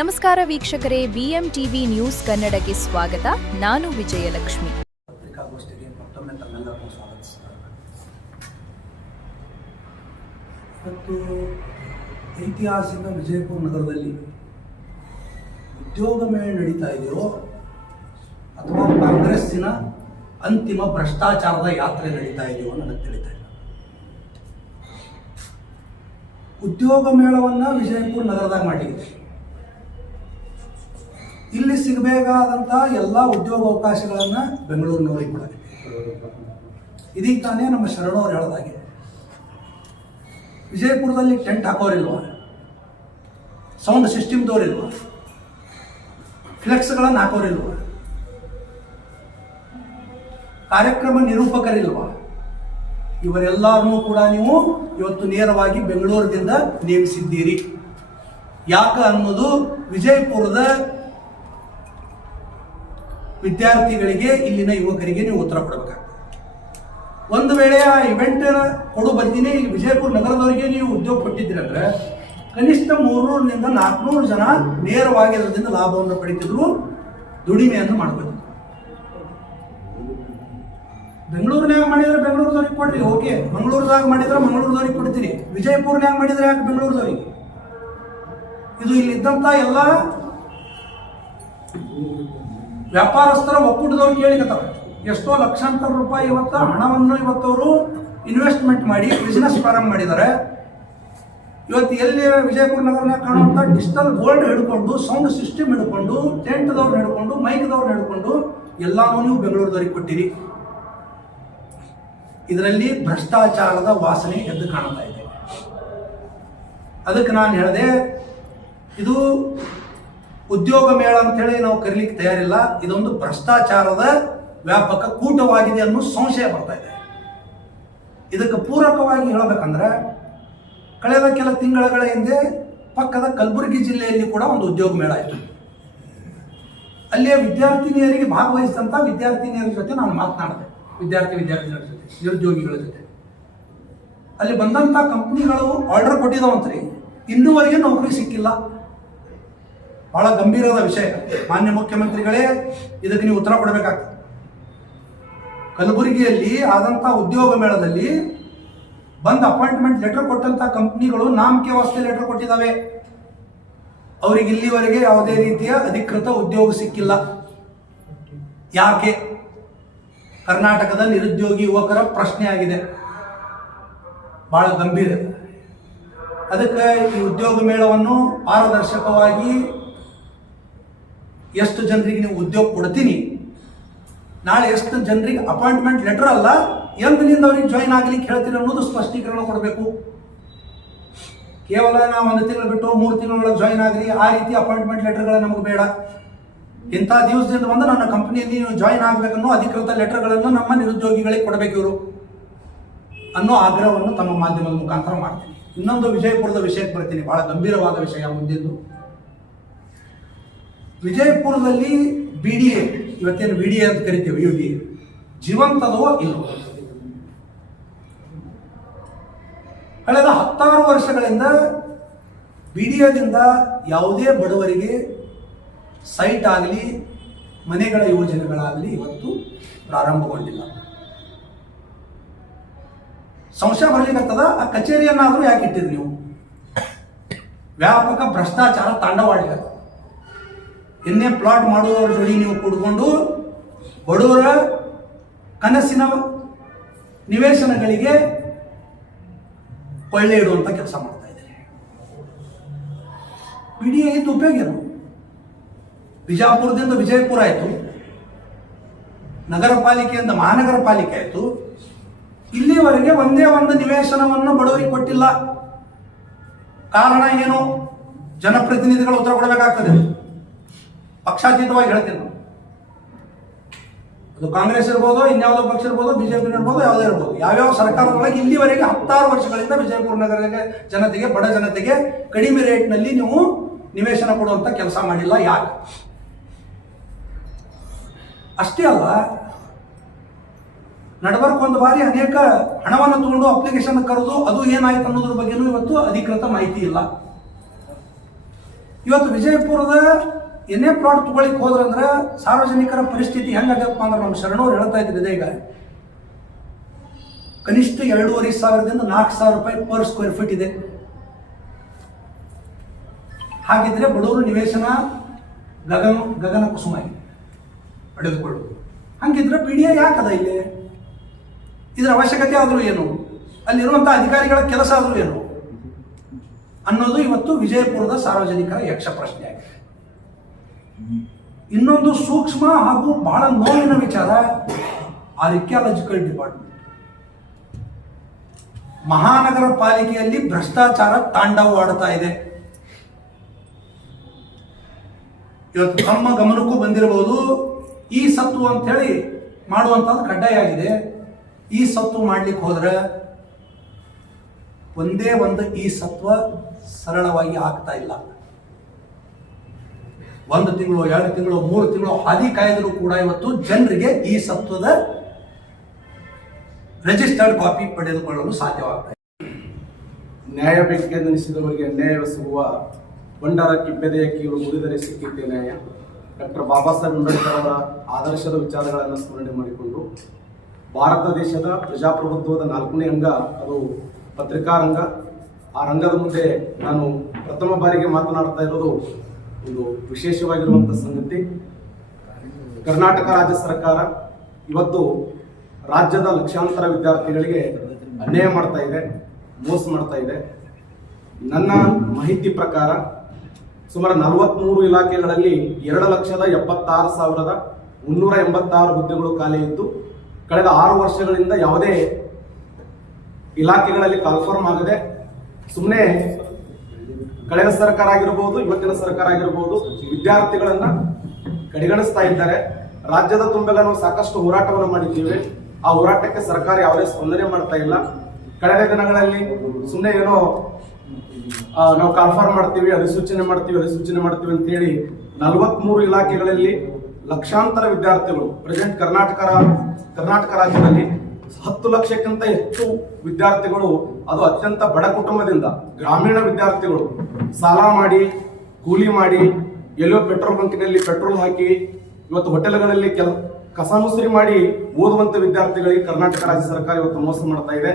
ನಮಸ್ಕಾರ ವೀಕ್ಷಕರೇ, BMTV news ಕನ್ನಡಕ್ಕೆ ಸ್ವಾಗತ. ನಾನು ವಿಜಯಲಕ್ಷ್ಮಿ. ಪತ್ರಿಕಾಗೋಷ್ಠಿಗೆ ಮತ್ತೊಮ್ಮೆ ತಮ್ಮೆಲ್ಲರನ್ನು ಸ್ವಾಗತಿಸುತ್ತಾರೆ. ಇವತ್ತು ಐತಿಹಾಸಿಕ ವಿಜಯಪುರ ನಗರದಲ್ಲಿ ಉದ್ಯೋಗ ಮೇಳ ನಡೀತಾ ಇದೆಯೋ ಅಥವಾ ಕಾಂಗ್ರೆಸ್ಸಿನ ಅಂತಿಮ ಭ್ರಷ್ಟಾಚಾರದ ಯಾತ್ರೆ ನಡೀತಾ ಇದೆಯೋ ನನಗೆ ತಿಳಿತಾ ಇಲ್ಲ. ಉದ್ಯೋಗ ಮೇಳವನ್ನು ವಿಜಯಪುರ ನಗರದಾಗ ಮಾಡಿದೆ. ಇಲ್ಲಿ ಸಿಗಬೇಕಾದಂಥ ಎಲ್ಲ ಉದ್ಯೋಗಾವಕಾಶಗಳನ್ನು ಬೆಂಗಳೂರಿನವರಿಗೆ ಕೊಡಬೇಕು. ಇದೀಗ ತಾನೇ ನಮ್ಮ ಶರಣವ್ರು ಹೇಳಿದಾಗೆ ವಿಜಯಪುರದಲ್ಲಿ ಟೆಂಟ್ ಹಾಕೋರಿಲ್ವ, ಸೌಂಡ್ ಸಿಸ್ಟಮ್ದವ್ರಿಲ್ವ, ಫ್ಲೆಕ್ಸ್ಗಳನ್ನು ಹಾಕೋರಿಲ್ವ, ಕಾರ್ಯಕ್ರಮ ನಿರೂಪಕರಿಲ್ವ, ಇವರೆಲ್ಲರನ್ನೂ ಕೂಡ ನೀವು ಇವತ್ತು ನೇರವಾಗಿ ಬೆಂಗಳೂರಿನಿಂದ ನೇಮಿಸಿದ್ದೀರಿ. ಯಾಕೆ ಅನ್ನೋದು ವಿಜಯಪುರದ ವಿದ್ಯಾರ್ಥಿಗಳಿಗೆ, ಇಲ್ಲಿನ ಯುವಕರಿಗೆ ನೀವು ಉತ್ತರ ಕೊಡಬೇಕಾಗ್ತದೆ. ಒಂದು ವೇಳೆ ಆ ಇವೆಂಟ್ ಕೊಡು ಬರ್ತೀನಿ ಇಲ್ಲಿ ವಿಜಯಪುರ ನಗರದವರಿಗೆ ನೀವು ಉದ್ಯೋಗ ಕೊಟ್ಟಿದ್ದೀರಂದ್ರೆ ಕನಿಷ್ಠ 300ರಿಂದ 400 ಜನ ನೇರವಾಗಿ ಅದರಿಂದ ಲಾಭವನ್ನು ಪಡಿತಿದ್ರು, ದುಡಿಮೆಯನ್ನು ಮಾಡ್ಬೋದು. ಬೆಂಗಳೂರಿನಾಗ ಮಾಡಿದ್ರೆ ಬೆಂಗಳೂರದವ್ರಿಗೆ ಕೊಡ್ರಿ, ಓಕೆ. ಮಂಗಳೂರದಾಗ ಮಾಡಿದ್ರೆ ಮಂಗಳೂರದವ್ರಿಗೆ ಕೊಡ್ತೀರಿ. ವಿಜಯಪುರನಾಗ ಮಾಡಿದ್ರೆ ಯಾಕೆ ಬೆಂಗಳೂರದವ್ರಿಗೆ? ಇದು ಇಲ್ಲಿದ್ದಂಥ ಎಲ್ಲ ವ್ಯಾಪಾರಸ್ಥರ ಒಕ್ಕೂಟದವ್ರು ಕೇಳಿಕತ್ತಾರ. ಎಷ್ಟೋ ಲಕ್ಷಾಂತರ ರೂಪಾಯಿ ಇವತ್ತು ಹಣವನ್ನು ಇವತ್ತವರು ಇನ್ವೆಸ್ಟ್ಮೆಂಟ್ ಮಾಡಿ ಬಿಸ್ನೆಸ್ ಪ್ರಾರಂಭ ಮಾಡಿದ್ದಾರೆ. ಇವತ್ತು ಎಲ್ಲಿ ವಿಜಯಪುರ ನಗರನಾಗ ಕಾಣುವಂಥ ಡಿಜಿಟಲ್ ಗೋಲ್ಡ್ ಹಿಡ್ಕೊಂಡು, ಸೌಂಡ್ ಸಿಸ್ಟಮ್ ಹಿಡ್ಕೊಂಡು, ಟೆಂಟ್ದವ್ರು ಹಿಡ್ಕೊಂಡು, ಮೈಕ್ದವ್ರು ಹಿಡ್ಕೊಂಡು ಎಲ್ಲಾನು ನೀವು ಬೆಂಗಳೂರದವ್ರಿಗೆ ಕೊಟ್ಟಿರಿ. ಇದರಲ್ಲಿ ಭ್ರಷ್ಟಾಚಾರದ ವಾಸನೆ ಎದ್ದು ಕಾಣ್ತಾ ಇದೆ. ಅದಕ್ಕೆ ನಾನು ಹೇಳಿದೆ, ಇದು ಉದ್ಯೋಗ ಮೇಳ ಅಂತೇಳಿ ನಾವು ಕರೀಲಿಕ್ಕೆ ತಯಾರಿಲ್ಲ. ಇದೊಂದು ಭ್ರಷ್ಟಾಚಾರದ ವ್ಯಾಪಕ ಕೂಟವಾಗಿದೆ ಅನ್ನೋ ಸಂಶಯ ಬರ್ತಾ ಇದೆ. ಇದಕ್ಕೆ ಪೂರಕವಾಗಿ ಹೇಳಬೇಕಂದ್ರೆ ಕಳೆದ ಕೆಲ ತಿಂಗಳ ಹಿಂದೆ ಪಕ್ಕದ ಕಲಬುರಗಿ ಜಿಲ್ಲೆಯಲ್ಲಿ ಕೂಡ ಒಂದು ಉದ್ಯೋಗ ಮೇಳ ಆಯಿತು. ಅಲ್ಲಿಯ ವಿದ್ಯಾರ್ಥಿನಿಯರಿಗೆ ಭಾಗವಹಿಸಿದಂಥ ವಿದ್ಯಾರ್ಥಿನಿಯರ ಜೊತೆ ನಾನು ಮಾತನಾಡಿದೆ. ವಿದ್ಯಾರ್ಥಿನಿಯರ ಜೊತೆ, ನಿರುದ್ಯೋಗಿಗಳ ಜೊತೆ. ಅಲ್ಲಿ ಬಂದಂಥ ಕಂಪ್ನಿಗಳು ಆರ್ಡರ್ ಕೊಟ್ಟಿದ್ದಾವಂತ್ರಿ, ಇನ್ನೂವರೆಗೆ ನೌಕರಿ ಸಿಕ್ಕಿಲ್ಲ. ಬಹಳ ಗಂಭೀರದ ವಿಷಯ. ಮಾನ್ಯ ಮುಖ್ಯಮಂತ್ರಿಗಳೇ, ಇದಕ್ಕೆ ನೀವು ಉತ್ತರ ಕೊಡಬೇಕಾಗ್ತದೆ. ಕಲಬುರಗಿಯಲ್ಲಿ ಆದಂಥ ಉದ್ಯೋಗ ಮೇಳದಲ್ಲಿ ಬಂದು ಅಪಾಯಿಂಟ್ಮೆಂಟ್ ಲೆಟರ್ ಕೊಟ್ಟಂಥ ಕಂಪ್ನಿಗಳು ನಾಮಕೆ ವಾಸ್ತೆ ಲೆಟರ್ ಕೊಟ್ಟಿದ್ದಾವೆ. ಅವರಿಗೆ ಇಲ್ಲಿವರೆಗೆ ಯಾವುದೇ ರೀತಿಯ ಅಧಿಕೃತ ಉದ್ಯೋಗ ಸಿಕ್ಕಿಲ್ಲ. ಯಾಕೆ? ಕರ್ನಾಟಕದ ನಿರುದ್ಯೋಗಿ ಯುವಕರ ಪ್ರಶ್ನೆ ಆಗಿದೆ, ಬಹಳ ಗಂಭೀರ. ಅದಕ್ಕೆ ಈ ಉದ್ಯೋಗ ಮೇಳವನ್ನು ಪಾರದರ್ಶಕವಾಗಿ ಎಷ್ಟು ಜನರಿಗೆ ನೀವು ಉದ್ಯೋಗ ಕೊಡ್ತೀನಿ, ನಾಳೆ ಎಷ್ಟು ಜನರಿಗೆ ಅಪಾಯಿಂಟ್ಮೆಂಟ್ ಲೆಟರ್ ಅಲ್ಲ ಎಂದಿನಿಂದ ಅವ್ರಿಗೆ ಜಾಯಿನ್ ಆಗ್ಲಿಕ್ಕೆ ಹೇಳ್ತೀನಿ ಅನ್ನೋದು ಸ್ಪಷ್ಟೀಕರಣ ಕೊಡಬೇಕು. ಕೇವಲ ನಾವು 1 ತಿಂಗಳು ಬಿಟ್ಟು 3 ತಿಂಗಳೊಳಗೆ ಜಾಯಿನ್ ಆಗ್ರಿ, ಆ ರೀತಿ ಅಪಾಯಿಂಟ್ಮೆಂಟ್ ಲೆಟರ್ಗಳು ನಮಗೆ ಬೇಡ. ಇಂಥ ದಿವಸದಿಂದ ಬಂದು ನನ್ನ ಕಂಪನಿಯಲ್ಲಿ ನೀವು ಜಾಯಿನ್ ಆಗಬೇಕನ್ನೋ ಅಧಿಕೃತ ಲೆಟರ್ಗಳನ್ನು ನಮ್ಮ ನಿರುದ್ಯೋಗಿಗಳಿಗೆ ಕೊಡಬೇಕು ಇವರು ಅನ್ನೋ ಆಗ್ರಹವನ್ನು ತಮ್ಮ ಮಾಧ್ಯಮದ ಮುಖಾಂತರ ಮಾಡ್ತೀನಿ. ಇನ್ನೊಂದು ವಿಜಯಪುರದ ವಿಷಯಕ್ಕೆ ಬರ್ತೀನಿ, ಬಹಳ ಗಂಭೀರವಾದ ವಿಷಯ ಮುಂದಿದ್ದು. ವಿಜಯಪುರದಲ್ಲಿ BDA, ಇವತ್ತೇನು VDA ಅಂತ ಕರಿತೀವಿ, UDA ಜೀವಂತದೋ ಇಲ್ಲವೋ? ಕಳೆದ 10 ವರ್ಷಗಳಿಂದ BDAದಿಂದ ಯಾವುದೇ ಬಡವರಿಗೆ ಸೈಟ್ ಆಗಲಿ, ಮನೆಗಳ ಯೋಜನೆಗಳಾಗಲಿ ಇವತ್ತು ಪ್ರಾರಂಭಗೊಂಡಿಲ್ಲ. ಸಂಶಯ ಬರ್ಲಿಕ್ಕತ್ತದ, ಆ ಕಚೇರಿಯನ್ನಾದರೂ ಯಾಕೆ ಇಟ್ಟಿದ್ರಿ ನೀವು? ವ್ಯಾಪಕ ಭ್ರಷ್ಟಾಚಾರ ತಾಂಡವಾಡಿಲ್ಲ. ಎನ್ನೇ ಪ್ಲಾಟ್ ಮಾಡುವವರ ಜೋಡಿ ನೀವು ಕೂಡ್ಕೊಂಡು ಬಡವರ ಕನಸಿನ ನಿವೇಶನಗಳಿಗೆ ಕೊಳ್ಳೆ ಇಡುವಂಥ ಕೆಲಸ ಮಾಡ್ತಾ ಇದ್ದಾರೆ. BDA ಇದ್ದು ಉಪಯೋಗ ಏನು? ಬಿಜಾಪುರದಿಂದ ವಿಜಯಪುರ ಆಯಿತು, ನಗರ ಪಾಲಿಕೆಯಿಂದ ಮಹಾನಗರ ಪಾಲಿಕೆ ಆಯಿತು. ಇಲ್ಲಿವರೆಗೆ ಒಂದೇ ಒಂದು ನಿವೇಶನವನ್ನು ಬಡವರಿಗೆ ಕೊಟ್ಟಿಲ್ಲ. ಕಾರಣ ಏನು? ಜನಪ್ರತಿನಿಧಿಗಳು ಉತ್ತರ ಕೊಡಬೇಕಾಗ್ತದೆ. ಪಕ್ಷಾತೀತವಾಗಿ ಹೇಳ್ತೀನಿ ನಾವು. ಅದು ಕಾಂಗ್ರೆಸ್ ಇರ್ಬೋದು, ಇನ್ಯಾವುದೋ ಪಕ್ಷ ಇರ್ಬೋದು, BJP ಇರ್ಬೋದು, ಯಾವುದೇ ಇರ್ಬೋದು. ಯಾವ್ಯಾವ ಸರ್ಕಾರದೊಳಗೆ ಇಲ್ಲಿವರೆಗೆ 10 ವರ್ಷಗಳಿಂದ ವಿಜಯಪುರ ನಗರ ಜನತೆಗೆ, ಬಡ ಜನತೆಗೆ ಕಡಿಮೆ ರೇಟ್ನಲ್ಲಿ ನೀವು ನಿವೇಶನ ಕೊಡುವಂಥ ಕೆಲಸ ಮಾಡಿಲ್ಲ. ಯಾಕೆ? ಅಷ್ಟೇ ಅಲ್ಲ, ನಡಬರ್ಕ್ ಬಾರಿ ಅನೇಕ ಹಣವನ್ನು ತಗೊಂಡು ಅಪ್ಲಿಕೇಶನ್ ಕರೆದು ಅದು ಏನಾಯ್ತು ಅನ್ನೋದ್ರ ಬಗ್ಗೆನೂ ಇವತ್ತು ಅಧಿಕೃತ ಮಾಹಿತಿ ಇಲ್ಲ. ಇವತ್ತು ವಿಜಯಪುರದ ಏನೇ ಪ್ಲಾಟ್ ತಗೊಳ್ಳಿಕ್ ಹೋದ್ರಂದ್ರೆ ಸಾರ್ವಜನಿಕರ ಪರಿಸ್ಥಿತಿ ಹೆಂಗಾಗಪ್ಪ ಅಂದ್ರೆ ನಮ್ಮ ಶರಣವ್ರು ಹೇಳ್ತಾ ಇದ್ರು ಈಗ ಕನಿಷ್ಠ 2,500 4,000 ರೂಪಾಯಿ ಪರ್ ಸ್ಕ್ವೇರ್ ಫೀಟ್ ಇದೆ. ಹಾಗಿದ್ರೆ ಬಡವರು ನಿವೇಶನ ಗಗನ ಕುಸುಮ ಪಡೆದುಕೊಳ್ಳುವುದು. ಹಂಗಿದ್ರೆ PDA ಯಾಕದ ಇಲ್ಲಿ? ಇದರ ಅವಶ್ಯಕತೆ ಆದರೂ ಏನು, ಅಲ್ಲಿರುವಂಥ ಅಧಿಕಾರಿಗಳ ಕೆಲಸ ಆದರೂ ಏನು ಅನ್ನೋದು ಇವತ್ತು ವಿಜಯಪುರದ ಸಾರ್ವಜನಿಕರ ಯಕ್ಷ ಪ್ರಶ್ನೆ ಆಗಿದೆ. ಇನ್ನೊಂದು ಸೂಕ್ಷ್ಮ ಹಾಗೂ ಬಹಳ ನೋವಿನ ವಿಚಾರ, ಆರ್ಕಿಯಾಲಜಿಕಲ್ ಡಿಪಾರ್ಟ್ಮೆಂಟ್. ಮಹಾನಗರ ಪಾಲಿಕೆಯಲ್ಲಿ ಭ್ರಷ್ಟಾಚಾರ ತಾಂಡವವಾಡ್ತಾ ಇದೆ. ಇವತ್ತು ತಮ್ಮ ಗಮನಕ್ಕೂ ಬಂದಿರಬಹುದು, ಈ ಸತ್ತು ಅಂತ ಹೇಳಿ ಮಾಡುವಂಥದ್ದು ಕಡ್ಡಾಯ ಆಗಿದೆ. ಈ ಸತ್ತು ಮಾಡ್ಲಿಕ್ಕೆ ಹೋದ್ರೆ ಒಂದೇ ಒಂದು ಈ ಸತ್ವ ಸರಳವಾಗಿ ಆಗ್ತಾ ಇಲ್ಲ. 1 ತಿಂಗಳು 2 ತಿಂಗಳು 3 ತಿಂಗಳು ಹಾದಿ ಕಾಯ್ದರೂ ಕೂಡ ಇವತ್ತು ಜನರಿಗೆ ಈ ಸತ್ವದ ರಿಜಿಸ್ಟರ್ಡ್ ಕಾಪಿ ಪಡೆದುಕೊಳ್ಳಲು ಸಾಧ್ಯವಾಗ್ತದೆ. ನ್ಯಾಯ ಬೇಕೆಂದೆನಿಸಿದವರಿಗೆ ನ್ಯಾಯವೆಸಗುವ ಬಂಡಾರ ಕಿಬ್ಬೆದೆಯ ಕೀಳು ಮುರಿದರೆ ಸಿಕ್ಕಿದ್ದೆ ನ್ಯಾಯ. ಡಾಕ್ಟರ್ ಬಾಬಾ ಸಾಹೇಬ್ ಅಂಬೇಡ್ಕರ್ ಅವರ ಆದರ್ಶದ ವಿಚಾರಗಳನ್ನು ಸ್ಮರಣೆ ಮಾಡಿಕೊಂಡು ಭಾರತ ದೇಶದ ಪ್ರಜಾಪ್ರಭುತ್ವದ 4ನೇ ಅಂಗ ಅದು ಪತ್ರಿಕಾ ರಂಗ. ಆ ರಂಗದ ಮುಂದೆ ನಾನು ಪ್ರಥಮ ಬಾರಿಗೆ ಮಾತನಾಡ್ತಾ ಇರೋದು ಒಂದು ವಿಶೇಷವಾಗಿರುವಂಥ ಸಂಗತಿ. ಕರ್ನಾಟಕ ರಾಜ್ಯ ಸರ್ಕಾರ ಇವತ್ತು ರಾಜ್ಯದ ಲಕ್ಷಾಂತರ ವಿದ್ಯಾರ್ಥಿಗಳಿಗೆ ಅನ್ಯಾಯ ಮಾಡ್ತಾ ಇದೆ, ಮೋಸ ಮಾಡ್ತಾ ಇದೆ. ನನ್ನ ಮಾಹಿತಿ ಪ್ರಕಾರ ಸುಮಾರು 43 ಇಲಾಖೆಗಳಲ್ಲಿ 2,76,386 ಹುದ್ದೆಗಳು ಖಾಲಿ ಇದ್ದು ಕಳೆದ 6 ವರ್ಷಗಳಿಂದ ಯಾವುದೇ ಇಲಾಖೆಗಳಲ್ಲಿ ಕಾಲ್ಫಾರ್ಮ್ ಆಗದೆ ಸುಮ್ಮನೆ ಕಳೆದ ಸರ್ಕಾರ ಆಗಿರ್ಬೋದು, ಇವತ್ತಿನ ಸರ್ಕಾರ ಆಗಿರ್ಬೋದು, ವಿದ್ಯಾರ್ಥಿಗಳನ್ನ ಕಡೆಗಣಿಸ್ತಾ ಇದ್ದಾರೆ. ರಾಜ್ಯದ ತುಂಬೆಲ್ಲ ನಾವು ಸಾಕಷ್ಟು ಹೋರಾಟವನ್ನು ಮಾಡಿದ್ದೀವಿ. ಆ ಹೋರಾಟಕ್ಕೆ ಸರ್ಕಾರ ಯಾವುದೇ ಸ್ಪಂದನೆ ಮಾಡ್ತಾ ಇಲ್ಲ. ಕಳೆದ ದಿನಗಳಲ್ಲಿ ಸುಮ್ಮನೆ ಏನೋ ನಾವು ಕಾಲ್ಫಾರ್ಮ್ ಮಾಡ್ತೀವಿ, ಅಧಿಸೂಚನೆ ಮಾಡ್ತೀವಿ ಅಂತ ಹೇಳಿ 43 ಇಲಾಖೆಗಳಲ್ಲಿ ಲಕ್ಷಾಂತರ ವಿದ್ಯಾರ್ಥಿಗಳು ಪ್ರೆಸೆಂಟ್ ಕರ್ನಾಟಕ ರಾಜ್ಯದಲ್ಲಿ 10 ಲಕ್ಷಕ್ಕಿಂತ ಹೆಚ್ಚು ವಿದ್ಯಾರ್ಥಿಗಳು, ಅದು ಅತ್ಯಂತ ಬಡ ಕುಟುಂಬದಿಂದ ಗ್ರಾಮೀಣ ವಿದ್ಯಾರ್ಥಿಗಳು ಸಾಲ ಮಾಡಿ ಕೂಲಿ ಮಾಡಿ ಎಲ್ಲೋ ಪೆಟ್ರೋಲ್ ಬಂಕಿನಲ್ಲಿ ಪೆಟ್ರೋಲ್ ಹಾಕಿ ಇವತ್ತು ಹೋಟೆಲ್ಗಳಲ್ಲಿ ಕಸ ಮುಸುರಿ ಮಾಡಿ ಓದುವಂತ ವಿದ್ಯಾರ್ಥಿಗಳಿಗೆ ಕರ್ನಾಟಕ ರಾಜ್ಯ ಸರ್ಕಾರ ಇವತ್ತು ಮೋಸ ಮಾಡ್ತಾ ಇದೆ.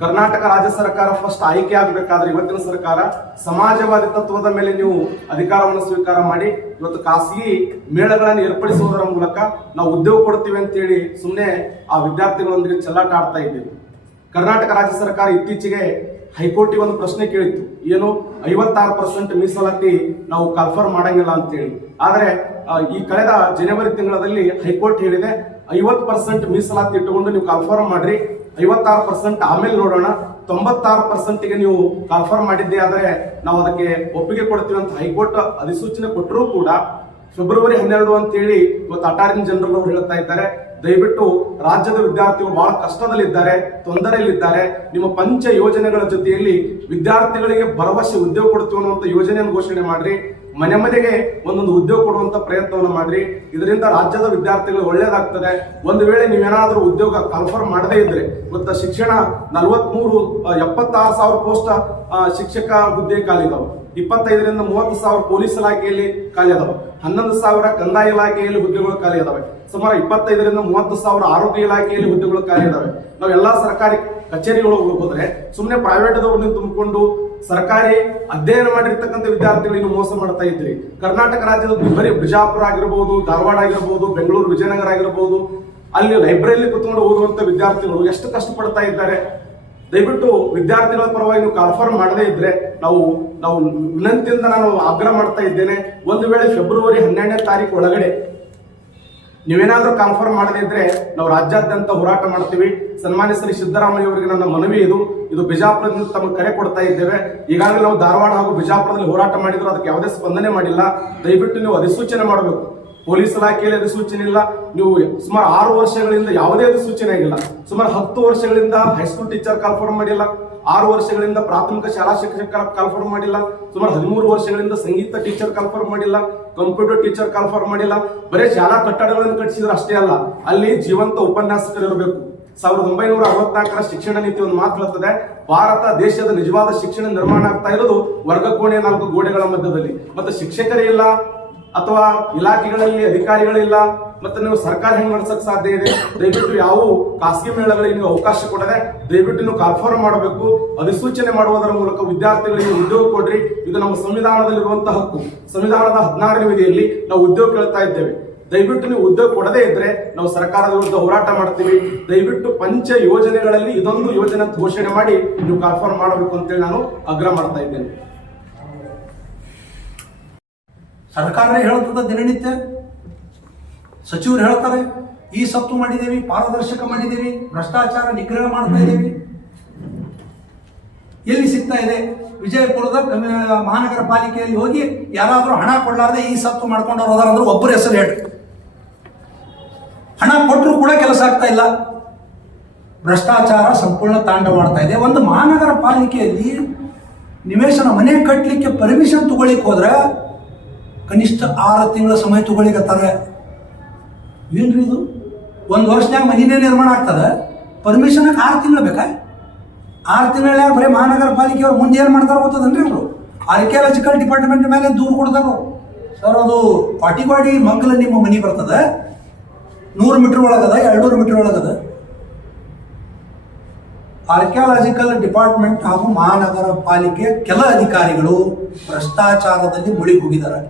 ಕರ್ನಾಟಕ ರಾಜ್ಯ ಸರ್ಕಾರ ಫಸ್ಟ್ ಆಯ್ಕೆ ಆಗಬೇಕಾದ್ರೆ ಇವತ್ತಿನ ಸರ್ಕಾರ ಸಮಾಜವಾದಿ ತತ್ವದ ಮೇಲೆ ನೀವು ಅಧಿಕಾರವನ್ನು ಸ್ವೀಕಾರ ಮಾಡಿ ಇವತ್ತು ಖಾಸಗಿ ಮೇಳಗಳನ್ನು ಏರ್ಪಡಿಸುವುದರ ಮೂಲಕ ನಾವು ಉದ್ಯೋಗ ಕೊಡ್ತೀವಿ ಅಂತೇಳಿ ಸುಮ್ಮನೆ ಆ ವಿದ್ಯಾರ್ಥಿಗಳೊಂದಿಗೆ ಚೆಲ್ಲಾಟ ಆಡ್ತಾ ಇದ್ದೀವಿ. ಕರ್ನಾಟಕ ರಾಜ್ಯ ಸರ್ಕಾರ ಇತ್ತೀಚೆಗೆ ಹೈಕೋರ್ಟಿಗೆ ಒಂದು ಪ್ರಶ್ನೆ ಕೇಳಿತ್ತು, ಏನು 56% ಮೀಸಲಾತಿ ನಾವು ಕಾಲ್ಫಾರ್ಮ್ ಮಾಡಂಗಿಲ್ಲ ಅಂತೇಳಿ. ಆದರೆ ಈ ಕಳೆದ ಜನವರಿ ತಿಂಗಳಲ್ಲಿ ಹೈಕೋರ್ಟ್ ಹೇಳಿದೆ 50% ಮೀಸಲಾತಿ ಇಟ್ಟುಕೊಂಡು ನೀವು ಕಾಲ್ಫಾರ್ಮ್ ಮಾಡ್ರಿ, 56% ಆಮೇಲೆ ನೋಡೋಣ, 96%ಗೆ ನೀವು ಕಾಲ್ಫಾರ್ಮ್ ಮಾಡಿದ್ದೆ ಆದರೆ ನಾವು ಅದಕ್ಕೆ ಒಪ್ಪಿಗೆ ಕೊಡ್ತೀವಿ ಅಂತ ಹೈಕೋರ್ಟ್ ಅಧಿಸೂಚನೆ ಕೊಟ್ಟರೂ ಕೂಡ ಫೆಬ್ರವರಿ 12 ಅಂತೇಳಿ ಇವತ್ತು ಅಟಾರ್ನಿ ಜನರಲ್ ಅವರು ಹೇಳ್ತಾ ಇದ್ದಾರೆ. ದಯವಿಟ್ಟು ರಾಜ್ಯದ ವಿದ್ಯಾರ್ಥಿಗಳು ಬಹಳ ಕಷ್ಟದಲ್ಲಿದ್ದಾರೆ, ತೊಂದರೆಯಲ್ಲಿದ್ದಾರೆ. ನಿಮ್ಮ ಪಂಚ ಯೋಜನೆಗಳ ಜೊತೆಯಲ್ಲಿ ವಿದ್ಯಾರ್ಥಿಗಳಿಗೆ ಭರವಸೆ ಉದ್ಯೋಗ ಕೊಡ್ತೀವಿ ಅನ್ನುವಂಥ ಯೋಜನೆಯನ್ನು ಘೋಷಣೆ ಮಾಡ್ರಿ, ಮನೆ ಮನೆಗೆ ಒಂದೊಂದು ಉದ್ಯೋಗ ಕೊಡುವಂತ ಪ್ರಯತ್ನವನ್ನು ಮಾಡ್ರಿ. ಇದರಿಂದ ರಾಜ್ಯದ ವಿದ್ಯಾರ್ಥಿಗಳು ಒಳ್ಳೇದಾಗ್ತದೆ. ಒಂದು ವೇಳೆ ನೀವೇನಾದ್ರೂ ಉದ್ಯೋಗ ಕಾಲ್ಫಾರ್ಮ್ ಮಾಡದೇ ಇದ್ರೆ ಇವತ್ತು ಶಿಕ್ಷಣ 76,000 ಪೋಸ್ಟ್ ಶಿಕ್ಷಕ ಹುದ್ದೆ ಖಾಲಿ ಇದಾವೆ, 25,000 ರಿಂದ 30,000 ಪೊಲೀಸ್ ಇಲಾಖೆಯಲ್ಲಿ ಖಾಲಿ ಅದಾವೆ, 11,000 ಕಂದಾಯ ಇಲಾಖೆಯಲ್ಲಿ ಹುದ್ದೆಗಳು ಖಾಲಿ ಇದಾವೆ, ಸುಮಾರು 25,000 ರಿಂದ 30,000 ಆರೋಗ್ಯ ಇಲಾಖೆಯಲ್ಲಿ ಹುದ್ದೆಗಳು ಖಾಲಿ ಇದಾವೆ. ನಾವು ಎಲ್ಲಾ ಸರ್ಕಾರಿ ಕಚೇರಿಗಳು ಹೋದ್ರೆ ಸುಮ್ಮನೆ ಪ್ರೈವೇಟ್ದವ್ರನ್ನ ತುಂಬಿಕೊಂಡು ಸರ್ಕಾರಿ ಅಧ್ಯಯನ ಮಾಡಿರ್ತಕ್ಕಂಥ ವಿದ್ಯಾರ್ಥಿಗಳಿಗೆ ಮೋಸ ಮಾಡ್ತಾ ಇದ್ರಿ. ಕರ್ನಾಟಕ ರಾಜ್ಯದ ಬರೀ ಬಿಜಾಪುರ ಆಗಿರ್ಬೋದು, ಧಾರವಾಡ ಆಗಿರ್ಬೋದು, ಬೆಂಗಳೂರು ವಿಜಯನಗರ ಆಗಿರ್ಬೋದು, ಅಲ್ಲಿ ಲೈಬ್ರರಿಯಲ್ಲಿ ಕುತ್ಕೊಂಡು ಓದುವಂತ ವಿದ್ಯಾರ್ಥಿಗಳು ಎಷ್ಟು ಕಷ್ಟಪಡ್ತಾ ಇದ್ದಾರೆ. ದಯವಿಟ್ಟು ವಿದ್ಯಾರ್ಥಿಗಳ ಪರವಾಗಿ ನೀವು ಕಾಲ್ಫಾರ್ಮ್ ಮಾಡದೇ ಇದ್ರೆ ನಾವು ವಿನಂತಿಯಿಂದ ನಾನು ಆಗ್ರಹ ಮಾಡ್ತಾ ಇದ್ದೇನೆ. ಒಂದು ವೇಳೆ ಫೆಬ್ರವರಿ 12ನೇ ತಾರೀಕು ಒಳಗಡೆ ನೀವೇನಾದ್ರೂ ಕಾನ್ಫರ್ಮ್ ಮಾಡದೇ ಇದ್ರೆ ನಾವು ರಾಜ್ಯಾದ್ಯಂತ ಹೋರಾಟ ಮಾಡ್ತೀವಿ. ಸನ್ಮಾನ್ಯ ಶ್ರೀ ಸಿದ್ದರಾಮಯ್ಯ ಅವರಿಗೆ ನನ್ನ ಮನವಿ ಇದು ಬಿಜಾಪುರದಿಂದ ತಮಗೆ ಕರೆ ಕೊಡ್ತಾ ಇದ್ದೇವೆ. ಈಗಾಗಲೇ ನಾವು ಧಾರವಾಡ ಹಾಗೂ ಬಿಜಾಪುರದಲ್ಲಿ ಹೋರಾಟ ಮಾಡಿದ್ರು, ಅದಕ್ಕೆ ಯಾವುದೇ ಸ್ಪಂದನೆ ಮಾಡಿಲ್ಲ. ದಯವಿಟ್ಟು ನೀವು ಅಧಿಸೂಚನೆ ಮಾಡಬೇಕು. ಪೊಲೀಸ್ ಇಲಾಖೆಯಲ್ಲಿ ಅಧಿಸೂಚನೆ ಇಲ್ಲ. ನೀವು ಸುಮಾರು 6 ವರ್ಷಗಳಿಂದ ಯಾವುದೇ ಅಧಿಸೂಚನೆ ಆಗಿಲ್ಲ. ಸುಮಾರು 10 ವರ್ಷಗಳಿಂದ ಹೈಸ್ಕೂಲ್ ಟೀಚರ್ ಕಾಲ್ಫಾರ್ಮ್ ಮಾಡಿಲ್ಲ, 6 ವರ್ಷಗಳಿಂದ ಪ್ರಾಥಮಿಕ ಶಾಲಾ ಶಿಕ್ಷಕರ ಕಾಲ್ಫಾರ್ಮ್ ಮಾಡಿಲ್ಲ, ಸುಮಾರು 13 ವರ್ಷಗಳಿಂದ ಸಂಗೀತ ಟೀಚರ್ ಕಾಲ್ಫಾರ್ಮ್ ಮಾಡಿಲ್ಲ, ಕಂಪ್ಯೂಟರ್ ಟೀಚರ್ ಕಾಲ್ಫಾರ್ಮ್ ಮಾಡಿಲ್ಲ. ಬರೀ ಶಾಲಾ ಕಟ್ಟಡಗಳನ್ನು ಕಟ್ಟಿಸಿದ್ರೆ ಅಷ್ಟೇ ಅಲ್ಲ, ಅಲ್ಲಿ ಜೀವಂತ ಉಪನ್ಯಾಸಕರು ಇರಬೇಕು. 1964ರ ಶಿಕ್ಷಣ ನೀತಿ ಒಂದು ಮಾತು ಹೇಳ್ತದೆ, ಭಾರತ ದೇಶದ ನಿಜವಾದ ಶಿಕ್ಷಣ ನಿರ್ಮಾಣ ಆಗ್ತಾ ಇರೋದು ವರ್ಗ ಕೋಣೆಯ 4 ಗೋಡೆಗಳ ಮಧ್ಯದಲ್ಲಿ. ಮತ್ತೆ ಶಿಕ್ಷಕರೇ ಇಲ್ಲ ಅಥವಾ ಇಲಾಖೆಗಳಲ್ಲಿ ಅಧಿಕಾರಿಗಳಿಲ್ಲ, ಮತ್ತೆ ನೀವು ಸರ್ಕಾರ ಹೆಂಗ್ ನಡೆಸಕ್ ಸಾಧ್ಯ ಇದೆ? ದಯವಿಟ್ಟು ಯಾವ ಖಾಸಗಿ ಮೇಳಗಳಿಗೆ ನೀವು ಅವಕಾಶ ಕೊಡದೆ ದಯವಿಟ್ಟು ನೀವು ಕಾಲ್ಫಾರ್ಮ್ ಮಾಡಬೇಕು. ಅಧಿಸೂಚನೆ ಮಾಡುವುದರ ಮೂಲಕ ವಿದ್ಯಾರ್ಥಿಗಳಿಗೆ ಉದ್ಯೋಗ ಕೊಡ್ರಿ. ಇದು ನಮ್ಮ ಸಂವಿಧಾನದಲ್ಲಿರುವಂತಹ ಹಕ್ಕು. ಸಂವಿಧಾನದ 16ನೇ ವಿಧಿಯಲ್ಲಿ ನಾವು ಉದ್ಯೋಗ ಕೇಳ್ತಾ ಇದ್ದೇವೆ. ದಯವಿಟ್ಟು ನೀವು ಉದ್ಯೋಗ ಕೊಡದೇ ಇದ್ರೆ ನಾವು ಸರ್ಕಾರದ ವಿರುದ್ಧ ಹೋರಾಟ ಮಾಡ್ತೀವಿ. ದಯವಿಟ್ಟು ಪಂಚ ಯೋಜನೆಗಳಲ್ಲಿ ಇದೊಂದು ಯೋಜನೆ ಘೋಷಣೆ ಮಾಡಿ ನೀವು ಕಾಲ್ಫಾರ್ಮ್ ಮಾಡಬೇಕು ಅಂತೇಳಿ ನಾನು ಆಗ್ರಹ ಮಾಡ್ತಾ ಇದ್ದೇನೆ. ಸರ್ಕಾರ ಹೇಳ್ತದ ದಿನನಿತ್ಯ, ಸಚಿವರು ಹೇಳ್ತಾರೆ ಈ ಸತ್ತು ಮಾಡಿದ್ದೇವೆ, ಪಾರದರ್ಶಕ ಮಾಡಿದ್ದೇವೆ, ಭ್ರಷ್ಟಾಚಾರ ನಿಗ್ರಹ ಮಾಡ್ತಾ ಇದ್ದೇವೆ. ಎಲ್ಲಿ ಸಿಗ್ತಾ ಇದೆ? ವಿಜಯಪುರದ ಮಹಾನಗರ ಪಾಲಿಕೆಯಲ್ಲಿ ಹೋಗಿ ಯಾರಾದರೂ ಹಣ ಕೊಡಲಾರದೆ ಈ ಸತ್ತು ಮಾಡ್ಕೊಂಡು ಹೋದಾರಂದ್ರೆ ಒಬ್ಬರ ಹೆಸರು ಹೇಳಿ. ಹಣ ಕೊಟ್ಟರು ಕೂಡ ಕೆಲಸ ಆಗ್ತಾ ಇಲ್ಲ. ಭ್ರಷ್ಟಾಚಾರ ಸಂಪೂರ್ಣ ತಾಂಡವಾಡ್ತಾ ಇದೆ. ಒಂದು ಮಹಾನಗರ ಪಾಲಿಕೆಯಲ್ಲಿ ನಿವೇಶನ ಮನೆ ಕಟ್ಟಲಿಕ್ಕೆ ಪರ್ಮಿಷನ್ ತಗೊಳ್ಳಿಕ್ಕೆ ಹೋದ್ರೆ ಕನಿಷ್ಠ 6 ತಿಂಗಳ ಸಮಯ ತಗೊಳ್ಳಿಕತ್ತಾರೆ. ಏನ್ರಿ ಇದು? 1 ವರ್ಷನ್ಯಾಗ ಮನಿನೇ ನಿರ್ಮಾಣ ಆಗ್ತದೆ, ಪರ್ಮಿಷನ್ 6 ತಿಂಗಳು ಬೇಕಾ? 6 ತಿಂಗಳ ಬರೀ ಮಹಾನಗರ ಪಾಲಿಕೆಯವ್ರು ಮುಂದೆ ಏನು ಮಾಡ್ತಾರೆ ಗೊತ್ತದನ್ರಿ? ಅವರು ಆರ್ಕಿಯಾಲಜಿಕಲ್ ಡಿಪಾರ್ಟ್ಮೆಂಟ್ ಮೇಲೆ ದೂರು ಕೊಡ್ತಾರೆ. ಸರ್ ಅದು ಪಾಟಿಗಾಡಿ ಮಗ್ಗಲ ನಿಮ್ಮ ಮನೆ ಬರ್ತದೆ, 100 ಮೀಟರ್ ಒಳಗದ, 200 ಮೀಟರ್ ಒಳಗದ. ಆರ್ಕಿಯಾಲಜಿಕಲ್ ಡಿಪಾರ್ಟ್ಮೆಂಟ್ ಹಾಗೂ ಮಹಾನಗರ ಪಾಲಿಕೆ ಕೆಲ ಅಧಿಕಾರಿಗಳು ಭ್ರಷ್ಟಾಚಾರದಲ್ಲಿ ಮುಳುಗಿ ಹೋಗಿದ್ದಾರೆ.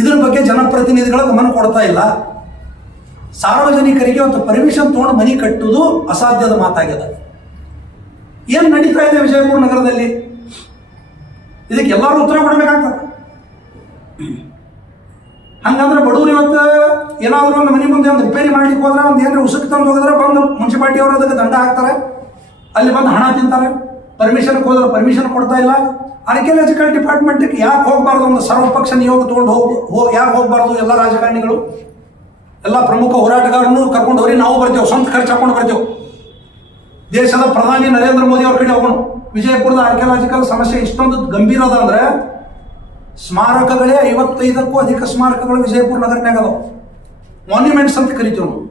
ಇದರ ಬಗ್ಗೆ ಜನಪ್ರತಿನಿಧಿಗಳು ಗಮನ ಕೊಡ್ತಾ ಇಲ್ಲ. ಸಾರ್ವಜನಿಕರಿಗೆ ಒಂದು ಪರ್ಮಿಷನ್ ತಗೊಂಡು ಮನೆ ಕಟ್ಟುವುದು ಅಸಾಧ್ಯದ ಮಾತಾಗಿದೆ. ಏನು ನಡೀತಾ ಇದೆ ವಿಜಯಪುರ ನಗರದಲ್ಲಿ? ಇದಕ್ಕೆ ಎಲ್ಲರೂ ಉತ್ತರ ಕೊಡಬೇಕಾಗ್ತದೆ. ಹಂಗಂದ್ರೆ ಬಡವರು ಇವತ್ತು ಏನಾದರೂ ಒಂದು ಮನೆ ಮುಂದೆ ಒಂದು ರಿಪೇರಿ ಮಾಡ್ಲಿಕ್ಕೆ ಹೋದ್ರೆ ಒಂದು ಏನಾರ ಉಸುಕ್ ತಂದು ಹೋಗಿದ್ರೆ ಬಂದು ಮುನ್ಸಿಪಾಲಿಟಿಯವರು ಅದಕ್ಕೆ ದಂಡ ಹಾಕ್ತಾರೆ, ಅಲ್ಲಿ ಬಂದು ಹಣ ತಿಂತಾರೆ. ಪರ್ಮಿಷನ್ಗೆ ಹೋದ್ರೆ ಪರ್ಮಿಷನ್ ಕೊಡ್ತಾ ಇಲ್ಲ. ಆರ್ಕಿಯಾಲಜಿಕಲ್ ಡಿಪಾರ್ಟ್ಮೆಂಟ್ಗೆ ಯಾಕೆ ಹೋಗಬಾರ್ದು? ಒಂದು ಸರ್ವಪಕ್ಷ ನಿಯೋಗ ತೊಗೊಂಡು ಯಾಕೆ ಹೋಗಬಾರ್ದು? ಎಲ್ಲ ರಾಜಕಾರಣಿಗಳು, ಎಲ್ಲ ಪ್ರಮುಖ ಹೋರಾಟಗಾರನ್ನು ಕರ್ಕೊಂಡು ಹೋಗಿ ನಾವು ಬರ್ತೇವೆ, ಸ್ವಂತ ಖರ್ಚು ಹಾಕೊಂಡು ಬರ್ತೇವೆ. ದೇಶದ ಪ್ರಧಾನಿ ನರೇಂದ್ರ ಮೋದಿ ಅವ್ರ ಕಡೆ ಹೋಗೋಣ. ವಿಜಯಪುರದ ಆರ್ಕಿಯಾಲಜಿಕಲ್ ಸಮಸ್ಯೆ ಇಷ್ಟೊಂದು ಗಂಭೀರ ಅದ ಅಂದ್ರೆ ಸ್ಮಾರಕಗಳೇ 55ಕ್ಕೂ ಅಧಿಕ ಸ್ಮಾರಕಗಳು ವಿಜಯಪುರ ನಗರನಾಗ ಅದಾವ. ಮಾನ್ಯುಮೆಂಟ್ಸ್ ಅಂತ ಕರಿತೀವಿ ನಾವು.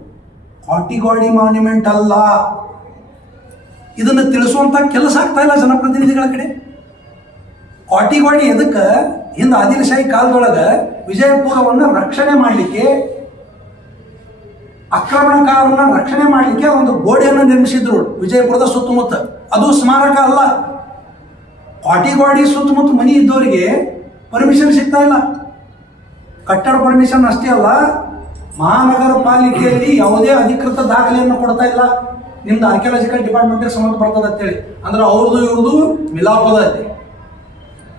ಕಾಟಿಗಾಡಿ ಮಾನ್ಯುಮೆಂಟ್ ಅಲ್ಲ. ಇದನ್ನು ತಿಳಿಸುವಂತ ಕೆಲಸ ಆಗ್ತಾ ಇಲ್ಲ ಜನಪ್ರತಿನಿಧಿಗಳ ಕಡೆ. ಕಾಟಿಗಾಡಿ ಎದಕ್ಕೆ? ಹಿಂದೆ ಆದಿಲಶಾಹಿ ಕಾಲದೊಳಗೆ ವಿಜಯಪುರವನ್ನು ರಕ್ಷಣೆ ಮಾಡಲಿಕ್ಕೆ, ಆಕ್ರಮಣಕಾರರನ್ನ ರಕ್ಷಣೆ ಮಾಡಲಿಕ್ಕೆ ಒಂದು ಗೋಡೆಯನ್ನು ನಿರ್ಮಿಸಿದ್ರು ವಿಜಯಪುರದ ಸುತ್ತಮುತ್ತ. ಅದು ಸ್ಮಾರಕ ಅಲ್ಲ. ಕಾಟಿಗಾಡಿ ಸುತ್ತಮುತ್ತ ಮನೆ ಇದ್ದವರಿಗೆ ಪರ್ಮಿಷನ್ ಸಿಗ್ತಾ ಇಲ್ಲ. ಕಟ್ಟಡ ಪರ್ಮಿಷನ್ ಅಷ್ಟೇ ಅಲ್ಲ, ಮಹಾನಗರ ಪಾಲಿಕೆಯಲ್ಲಿ ಯಾವುದೇ ಅಧಿಕೃತ ದಾಖಲೆಯನ್ನು ಕೊಡ್ತಾ ಇಲ್ಲ. ನಿಮ್ದು ಆರ್ಕಿಯಾಲಜಿಕಲ್ ಡಿಪಾರ್ಟ್ಮೆಂಟ್ಗೆ ಸಂಬಂಧ ಬರ್ತದೆ ಅಂತೇಳಿ ಅಂದ್ರೆ ಅವ್ರದ್ದು ಇವ್ರದ್ದು ಮಿಲಾಪದ ಅಲ್ಲಿ.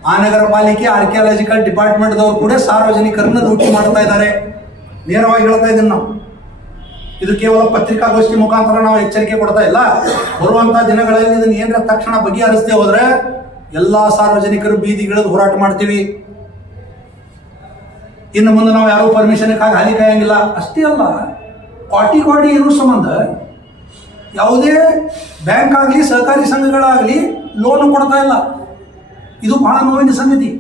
ಮಹಾನಗರ ಪಾಲಿಕೆ ಆರ್ಕಿಯಾಲಜಿಕಲ್ ಡಿಪಾರ್ಟ್ಮೆಂಟ್ದವ್ರು ಕೂಡ ಸಾರ್ವಜನಿಕರನ್ನ ಲೂಟಿ ಮಾಡ್ತಾ ಇದ್ದಾರೆ. ನೇರವಾಗಿ ಹೇಳ್ತಾ ಇದ್ದೀನಿ ನಾವು. ಇದು ಕೇವಲ ಪತ್ರಿಕಾಗೋಷ್ಠಿ ಮುಖಾಂತರ ನಾವು ಎಚ್ಚರಿಕೆ ಕೊಡ್ತಾ ಇಲ್ಲ. ಬರುವಂತ ದಿನಗಳಲ್ಲಿ ಇದನ್ನ ಏನಾರ ತಕ್ಷಣ ಬಗೆಹರಿಸದೆ ಹೋದ್ರೆ ಎಲ್ಲಾ ಸಾರ್ವಜನಿಕರು ಬೀದಿಗಿಳಿದು ಹೋರಾಟ ಮಾಡ್ತೀವಿ. ಇನ್ನು ಮುಂದೆ ನಾವು ಯಾರು ಪರ್ಮಿಷನ್ ಹಾಲಿ ಕಾಯಂಗಿಲ್ಲ. ಅಷ್ಟೇ ಅಲ್ಲ, ಕಾಟಿಗಾಡಿ ಇರೋ ಸಂಬಂಧ ಯಾವುದೇ ಬ್ಯಾಂಕ್ ಆಗಲಿ ಸಹಕಾರಿ ಸಂಘಗಳಾಗಲಿ ಲೋನ್ ಕೊಡ್ತಾ ಇಲ್ಲ. ಇದು ಬಹಳ ನೋವಿನ ಸಂಗತಿ.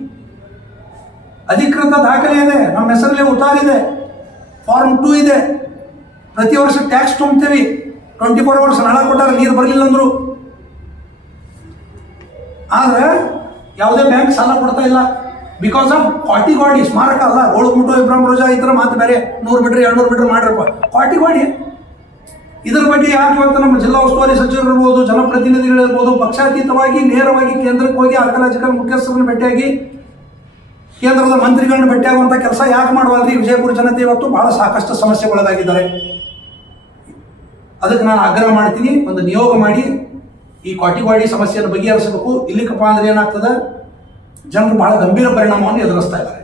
ಅಧಿಕೃತ ದಾಖಲೆ ಇದೆ, ನಮ್ಮ ಹೆಸರಲ್ಲಿ ಉತ್ತಾರಿದೆ, ಫಾರ್ಮ್ 2 ಇದೆ. ಪ್ರತಿ ವರ್ಷ ಟ್ಯಾಕ್ಸ್ ತುಂಬ್ತೇವೆ. 24 ಅವರ್ಸ್ ನಳ ಕೊಟ್ಟಾರ, ನೀರು ಬರಲಿಲ್ಲ ಅಂದ್ರು. ಆದ್ರೆ ಯಾವುದೇ ಬ್ಯಾಂಕ್ ಸಾಲ ಕೊಡ್ತಾ ಇಲ್ಲ. ಬಿಕಾಸ್ ಆಫ್ ಕಾಟಿಗಾಡಿ. ಸ್ಮಾರಕ ಅಲ್ಲ. ಗೋಳುಗುಂಟು ಇಬ್ರಾಹಿಂ ರೋಜಾ ಇದ್ರೆ ಮಾತು ಬೇರೆ. 100 ಮೀಟರ್ 200 ಮೀಟರ್ ಮಾಡ್ರಪ್ಪ. ಕಾಟಿಗಾಡಿ. ಇದರ ಬಗ್ಗೆ ಯಾಕೆ ಇವತ್ತು ನಮ್ಮ ಜಿಲ್ಲಾ ಉಸ್ತುವಾರಿ ಸಚಿವರು ಇರ್ಬೋದು, ಜನಪ್ರತಿನಿಧಿಗಳಿರ್ಬೋದು, ಪಕ್ಷಾತೀತವಾಗಿ ನೇರವಾಗಿ ಕೇಂದ್ರಕ್ಕೆ ಹೋಗಿ ಆರ್ಕಿಯಾಲಜಿಕಲ್ ಮುಖ್ಯಸ್ಥರನ್ನು ಭೇಟಿಯಾಗಿ ಕೇಂದ್ರದ ಮಂತ್ರಿಗಳನ್ನ ಭೇಟಿಯಾಗುವಂಥ ಕೆಲಸ ಯಾಕೆ ಮಾಡುವಲ್ರಿ? ವಿಜಯಪುರ ಜನತೆ ಇವತ್ತು ಬಹಳ ಸಾಕಷ್ಟು ಸಮಸ್ಯೆಗೊಳಗಾಗಿದ್ದಾರೆ. ಅದಕ್ಕೆ ನಾನು ಆಗ್ರಹ ಮಾಡ್ತೀನಿ, ಒಂದು ನಿಯೋಗ ಮಾಡಿ ಈ ಕಾಟಿಗಾಡಿ ಸಮಸ್ಯೆಯನ್ನು ಬಗೆಹರಿಸಬೇಕು. ಇಲ್ಲಿಕಪ್ಪ ಅಂದ್ರೆ ಏನಾಗ್ತದೆ, ಜನರು ಬಹಳ ಗಂಭೀರ ಪರಿಣಾಮವನ್ನು ಎದುರಿಸ್ತಾ ಇದ್ದಾರೆ.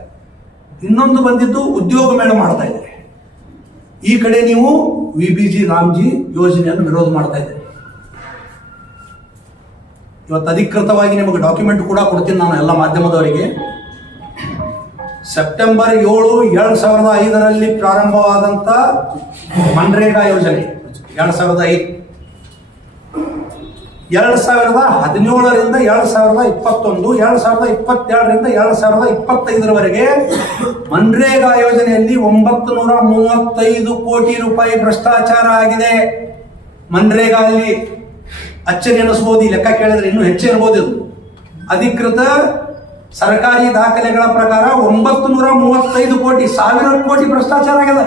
ಇನ್ನೊಂದು ಬಂದಿದ್ದು ಉದ್ಯೋಗ ಮೇಳ ಮಾಡ್ತಾ ಇದ್ದಾರೆ. ಈ ಕಡೆ ನೀವು VBG ರಾಮ್ಜಿ ಯೋಜನೆಯನ್ನು ವಿರೋಧ ಮಾಡ್ತಾ ಇದ್ದಾರೆ. ಇವತ್ತು ಅಧಿಕೃತವಾಗಿ ನಿಮಗೆ ಡಾಕ್ಯುಮೆಂಟ್ ಕೂಡ ಕೊಡ್ತೀನಿ ನಾನು ಎಲ್ಲ ಮಾಧ್ಯಮದವರಿಗೆ. ಸೆಪ್ಟೆಂಬರ್ 7, 2005ರಲ್ಲಿ ಪ್ರಾರಂಭವಾದಂಥ ಮನ್ರೇಗಾ ಯೋಜನೆ 2005, 2017ರಿಂದ 2021, 2022ರಿಂದ 2025ರವರೆಗೆ ಮನ್ರೇಗಾ ಯೋಜನೆಯಲ್ಲಿ 935 ಕೋಟಿ ರೂಪಾಯಿ ಭ್ರಷ್ಟಾಚಾರ ಆಗಿದೆ. ಮನ್ರೇಗಾ ಅಲ್ಲಿ ಅಚ್ಚರಿ ಎನಿಸ್ಬೋದು. ಈ ಲೆಕ್ಕ ಕೇಳಿದ್ರೆ ಇನ್ನೂ ಹೆಚ್ಚೇ ಇರ್ಬೋದು. ಇದು ಅಧಿಕೃತ ಸರ್ಕಾರಿ ದಾಖಲೆಗಳ ಪ್ರಕಾರ 935 ಕೋಟಿ, 1000 ಕೋಟಿ ಭ್ರಷ್ಟಾಚಾರ ಆಗಿದೆ.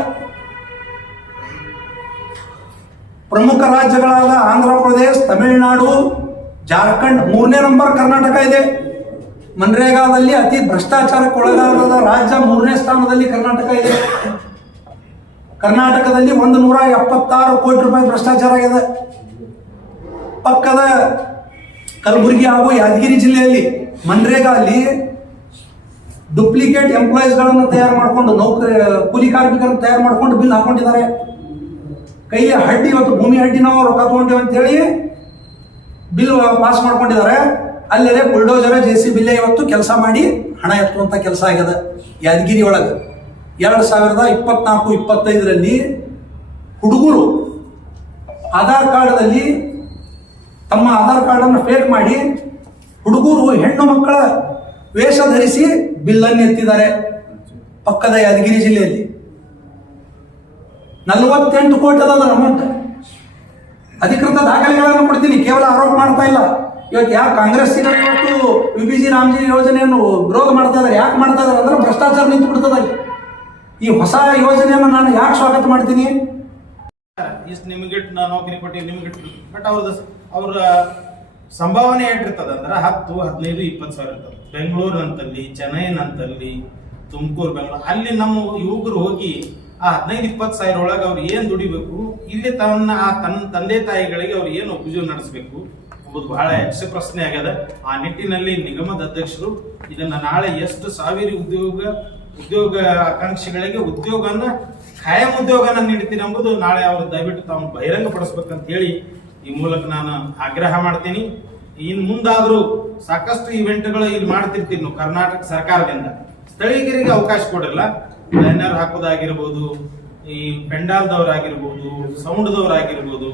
ಪ್ರಮುಖ ರಾಜ್ಯಗಳಾದ ಆಂಧ್ರ ಪ್ರದೇಶ, ತಮಿಳುನಾಡು, ಜಾರ್ಖಂಡ್, 3ನೇ ನಂಬರ್ ಕರ್ನಾಟಕ ಇದೆ. ಮನ್ರೇಗಾದಲ್ಲಿ ಅತಿ ಭ್ರಷ್ಟಾಚಾರಕ್ಕೆ ಒಳಗಾದ ರಾಜ್ಯ 3ನೇ ಸ್ಥಾನದಲ್ಲಿ ಕರ್ನಾಟಕ ಇದೆ. ಕರ್ನಾಟಕದಲ್ಲಿ 176 ಕೋಟಿ ರೂಪಾಯಿ ಭ್ರಷ್ಟಾಚಾರ ಆಗಿದೆ. ಪಕ್ಕದ ಕಲಬುರಗಿ ಹಾಗೂ ಯಾದಗಿರಿ ಜಿಲ್ಲೆಯಲ್ಲಿ ಮನ್ರೇಗಾ ಅಲ್ಲಿ ಡುಪ್ಲಿಕೇಟ್ ಎಂಪ್ಲಾಯೀಸ್ಗಳನ್ನು ತಯಾರು ಮಾಡಿಕೊಂಡು ಕೂಲಿ ಕಾರ್ಮಿಕರನ್ನು ತಯಾರು ಮಾಡಿಕೊಂಡು ಬಿಲ್ ಹಾಕೊಂಡಿದ್ದಾರೆ. ಕೈಲಿ ಹಡ್ಡಿ, ಇವತ್ತು ಭೂಮಿ ಹಡ್ಡಿ ನಾವು ರೊಕ್ಕ ತಗೊಂಡೇವೆ ಅಂತ ಹೇಳಿ ಬಿಲ್ ಪಾಸ್ ಮಾಡ್ಕೊಂಡಿದ್ದಾರೆ. ಅಲ್ಲೇ ಬುಲ್ಡೋಜರ್ JCB ಇವತ್ತು ಕೆಲಸ ಮಾಡಿ ಹಣ ಎತ್ತುವಂತ ಕೆಲಸ ಆಗ್ಯದ ಯಾದಗಿರಿ ಒಳಗೆ. 2024-25ರಲ್ಲಿ ಹುಡುಗರು ಆಧಾರ್ ಕಾರ್ಡ್ದಲ್ಲಿ ತಮ್ಮ ಆಧಾರ್ ಕಾರ್ಡನ್ನು ಫೇಕ್ ಮಾಡಿ ಹುಡುಗರು ಹೆಣ್ಣು ಮಕ್ಕಳ ವೇಷ ಧರಿಸಿ ಬಿಲ್ಲನ್ನು ಎತ್ತಿದ್ದಾರೆ. ಪಕ್ಕದ ಯಾದಗಿರಿ ಜಿಲ್ಲೆಯಲ್ಲಿ 48 ಕೋಟಿ ಅದ ಅಮೌಂಟ್. ಅಧಿಕೃತ ದಾಖಲೆಗಳನ್ನು ಕೊಡ್ತೀನಿ, ಕೇವಲ ಆರೋಪ ಮಾಡ್ತಾ ಇಲ್ಲ. ಇವತ್ತು ಯಾಕೆ ಕಾಂಗ್ರೆಸ್ಸಿಗರು ಇವತ್ತು VBG ರಾಮ್ಜಿ ಯೋಜನೆಯನ್ನು ವಿರೋಧ ಮಾಡ್ತಾ ಇದ್ದಾರೆ? ಯಾಕೆ ಮಾಡ್ತಾ ಇದ್ದಾರೆ ಅಂದ್ರೆ ಭ್ರಷ್ಟಾಚಾರ ನಿಂತು ಬಿಡ್ತದೆ. ಈ ಹೊಸ ಯೋಜನೆಯನ್ನು ನಾನು ಯಾಕೆ ಸ್ವಾಗತ ಮಾಡ್ತೀನಿ? ಇಷ್ಟು ನಿಮಗಿಟ್ಟು ನೌಕರಿ ಕೊಟ್ಟು ನಿಮಗಿಟ್ಟು, ಬಟ್ ಅವ್ರ ಸಂಭಾವನೆ ಏಟಿರ್ತದೆ ಅಂದ್ರೆ 10, 15, 20 ಸಾವಿರ ಇರ್ತದೆ. ಬೆಂಗಳೂರಿನಂತಲ್ಲಿ, ಚೆನ್ನೈನಂತಲ್ಲಿ, ತುಮಕೂರು, ಬೆಂಗಳೂರು ಅಲ್ಲಿ ನಮ್ಮ ಯುವಕರು ಹೋಗಿ ಆ 15-20 ಸಾವಿರ ಒಳಗೆ ಅವ್ರು ಏನ್ ದುಡಿಬೇಕು, ಇಲ್ಲಿ ತನ್ನ ತಂದೆ ತಾಯಿಗಳಿಗೆ ಅವ್ರು ಏನು ಉಪಯೋಗ ನಡೆಸಬೇಕು ಎಂಬುದು ಬಹಳ ಯಕ್ಷ ಪ್ರಶ್ನೆ ಆಗ್ಯದ. ಆ ನಿಟ್ಟಿನಲ್ಲಿ ನಿಗಮದ ಅಧ್ಯಕ್ಷರು ಇದನ್ನ ನಾಳೆ ಎಷ್ಟು ಸಾವಿರ ಉದ್ಯೋಗ ಆಕಾಂಕ್ಷಿಗಳಿಗೆ ಉದ್ಯೋಗನ ಖಾಯಂ ಉದ್ಯೋಗನ ನೀಡ್ತೀನಿ ಎಂಬುದು ನಾಳೆ ಅವರು ದಯವಿಟ್ಟು ತಾವು ಬಹಿರಂಗ ಪಡಿಸ್ಬೇಕಂತ ಹೇಳಿ ಈ ಮೂಲಕ ನಾನು ಆಗ್ರಹ ಮಾಡ್ತೀನಿ. ಇನ್ ಮುಂದಾದ್ರೂ ಸಾಕಷ್ಟು ಇವೆಂಟ್ಗಳು ಇಲ್ಲಿ ಮಾಡ್ತಿರ್ತೀವಿ ನಾವು ಕರ್ನಾಟಕ ಸರ್ಕಾರದಿಂದ. ಸ್ಥಳೀಯರಿಗೆ ಅವಕಾಶ ಕೊಡಲ್ಲ. ಬ್ಯಾನರ್ ಹಾಕೋದಾಗಿರ್ಬೋದು, ಈ ಪೆಂಡಾಲ್ದವ್ರಾಗಿರ್ಬೋದು, ಸೌಂಡ್ದವ್ರಾಗಿರ್ಬೋದು,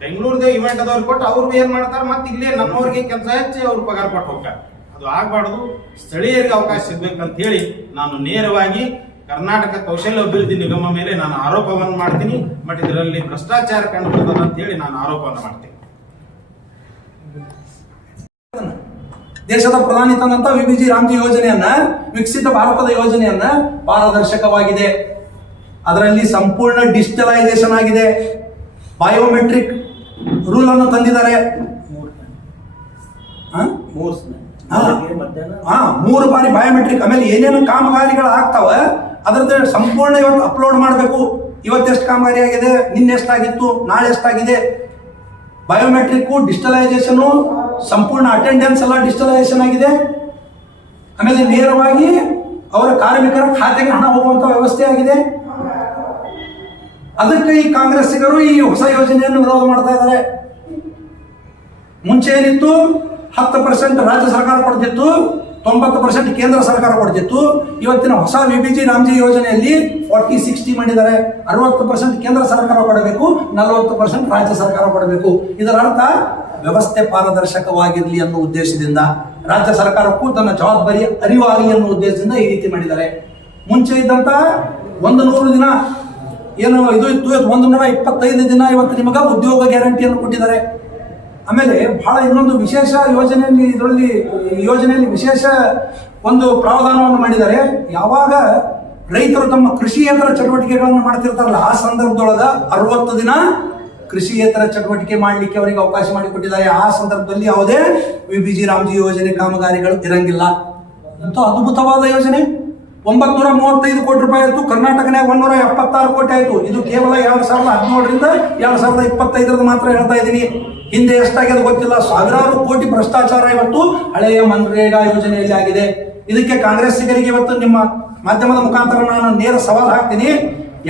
ಬೆಂಗಳೂರದ ಇವೆಂಟ್ ಅದವ್ರು ಕೊಟ್ಟು ಅವ್ರು ಏನ್ ಮಾಡ್ತಾರೆ, ಮತ್ತೆ ಇಲ್ಲೇ ನಮ್ಮವ್ರಿಗೆ ಕೆಲಸ ಹೆಚ್ಚಿ ಅವ್ರು ಪಗಾರ ಕೊಟ್ಟು ಹೋಗ್ತಾರೆ. ಅದು ಆಗ್ಬಾರ್ದು. ಸ್ಥಳೀಯರಿಗೆ ಅವಕಾಶ ಸಿಗ್ಬೇಕಂತ ಹೇಳಿ ನಾನು ನೇರವಾಗಿ ಕರ್ನಾಟಕ ಕೌಶಲ್ಯ ಅಭಿವೃದ್ಧಿ ನಿಗಮ ಮೇಲೆ ನಾನು ಆರೋಪವನ್ನು ಮಾಡ್ತೀನಿ. ಬಟ್ ಇದರಲ್ಲಿ ಭ್ರಷ್ಟಾಚಾರ ಕಂಡು ಬರ್ತದೆ ಅಂತ ಹೇಳಿ ನಾನು ಆರೋಪವನ್ನು ಮಾಡ್ತೀನಿ. ದೇಶದ ಪ್ರಧಾನಿ ತಂದಂತ VBG ರಾಮ್ಜಿ ಯೋಜನೆಯನ್ನ, ವಿಕಸಿತ ಭಾರತದ ಯೋಜನೆಯನ್ನ ಪಾರದರ್ಶಕವಾಗಿದೆ. ಅದರಲ್ಲಿ ಸಂಪೂರ್ಣ ಡಿಜಿಟಲೈಸೇಷನ್ ಆಗಿದೆ. ಬಯೋಮೆಟ್ರಿಕ್ ರೂಲ್ ಅನ್ನು ತಂದಿದ್ದಾರೆ. 3 ಬಾರಿ ಬಯೋಮೆಟ್ರಿಕ್. ಆಮೇಲೆ ಏನೇನು ಕಾಮಗಾರಿಗಳು ಆಗ್ತಾವ ಅದ್ರದ್ದು ಸಂಪೂರ್ಣ ಇವತ್ತು ಅಪ್ಲೋಡ್ ಮಾಡಬೇಕು. ಇವತ್ತೆಷ್ಟು ಕಾಮಗಾರಿ ಆಗಿದೆ, ನಿನ್ನೆಷ್ಟಾಗಿತ್ತು, ನಾಳೆ ಎಷ್ಟಾಗಿದೆ. ಬಯೋಮೆಟ್ರಿಕ್, ಡಿಜಿಟಲೈಸೇಷನ್, ಸಂಪೂರ್ಣ ಅಟೆಂಡೆನ್ಸ್ ಎಲ್ಲ ಡಿಜಿಟಲೈಸೇಷನ್ ಆಗಿದೆ. ಆಮೇಲೆ ನೇರವಾಗಿ ಅವರ ಕಾರ್ಮಿಕರ ಖಾತೆಗೆ ಹಣ ಹೋಗುವಂತ ವ್ಯವಸ್ಥೆ ಆಗಿದೆ. ಅದಕ್ಕೆ ಈ ಕಾಂಗ್ರೆಸ್ಸಿಗರು ಈ ಹೊಸ ಯೋಜನೆಯನ್ನು ವಿರೋಧ ಮಾಡ್ತಾ ಇದ್ದಾರೆ. ಮುಂಚೆ ಏನಿತ್ತು, 10% ರಾಜ್ಯ ಸರ್ಕಾರ ಕೊಡ್ತಿತ್ತು, 90% ಕೇಂದ್ರ ಸರ್ಕಾರ ಕೊಡ್ತಿತ್ತು. ಇವತ್ತಿನ ಹೊಸ VBG ರಾಮ್ಜಿ ಯೋಜನೆಯಲ್ಲಿ 40-60 ಮಾಡಿದ್ದಾರೆ. 60% ಕೇಂದ್ರ ಸರ್ಕಾರ ಕೊಡಬೇಕು, 40% ರಾಜ್ಯ ಸರ್ಕಾರ ಕೊಡಬೇಕು. ಇದರ ಅರ್ಥ ವ್ಯವಸ್ಥೆ ಪಾರದರ್ಶಕವಾಗಿರಲಿ ಅನ್ನೋ ಉದ್ದೇಶದಿಂದ, ರಾಜ್ಯ ಸರ್ಕಾರಕ್ಕೂ ತನ್ನ ಜವಾಬ್ದಾರಿ ಅರಿವಾಗಲಿ ಅನ್ನೋ ಉದ್ದೇಶದಿಂದ ಈ ರೀತಿ ಮಾಡಿದ್ದಾರೆ. ಮುಂಚೆ ಇದ್ದಂತ 100 ದಿನ ಏನು ಇದು ಇತ್ತು, 125 ದಿನ ಇವತ್ತು ನಿಮಗೆ ಉದ್ಯೋಗ ಗ್ಯಾರಂಟಿಯನ್ನು ಕೊಟ್ಟಿದ್ದಾರೆ. ಆಮೇಲೆ ಬಹಳ ಇನ್ನೊಂದು ವಿಶೇಷ ಯೋಜನೆಯಲ್ಲಿ ವಿಶೇಷ ಒಂದು ಪ್ರಾವಧಾನವನ್ನು ಮಾಡಿದ್ದಾರೆ. ಯಾವಾಗ ರೈತರು ತಮ್ಮ ಕೃಷಿಯೇತರ ಚಟುವಟಿಕೆಗಳನ್ನು ಮಾಡ್ತಿರ್ತಾರಲ್ಲ, ಆ ಸಂದರ್ಭದೊಳಗ 60 ದಿನ ಕೃಷಿಯೇತರ ಚಟುವಟಿಕೆ ಮಾಡಲಿಕ್ಕೆ ಅವರಿಗೆ ಅವಕಾಶ ಮಾಡಿಕೊಟ್ಟಿದ್ದಾರೆ. ಆ ಸಂದರ್ಭದಲ್ಲಿ ಯಾವುದೇ VBG ರಾಮ್ಜಿ ಯೋಜನೆ ಕಾಮಗಾರಿಗಳು ಇರಂಗಿಲ್ಲ. ಅಂತೂ ಅದ್ಭುತವಾದ ಯೋಜನೆ. 935 ಕೋಟಿ ರೂಪಾಯಿ ಆಯಿತು. ಕರ್ನಾಟಕನಾಗ 176 ಕೋಟಿ ಆಯಿತು. ಇದು ಕೇವಲ 2017ರಿಂದ 2025 ಮಾತ್ರ ಹೇಳ್ತಾ ಇದ್ದೀನಿ. ಹಿಂದೆ ಎಷ್ಟಾಗಿದೆ ಗೊತ್ತಿಲ್ಲ. ಸಾವಿರಾರು ಕೋಟಿ ಭ್ರಷ್ಟಾಚಾರ ಇವತ್ತು ಹಳೆಯ ಮನ್ರೇಗಾ ಯೋಜನೆಯಲ್ಲಿ ಆಗಿದೆ. ಇದಕ್ಕೆ ಕಾಂಗ್ರೆಸ್ಸಿಗರಿಗೆ ಇವತ್ತು ನಿಮ್ಮ ಮಾಧ್ಯಮದ ಮುಖಾಂತರ ನಾನು ನೇರ ಸವಾಲು ಹಾಕ್ತೀನಿ.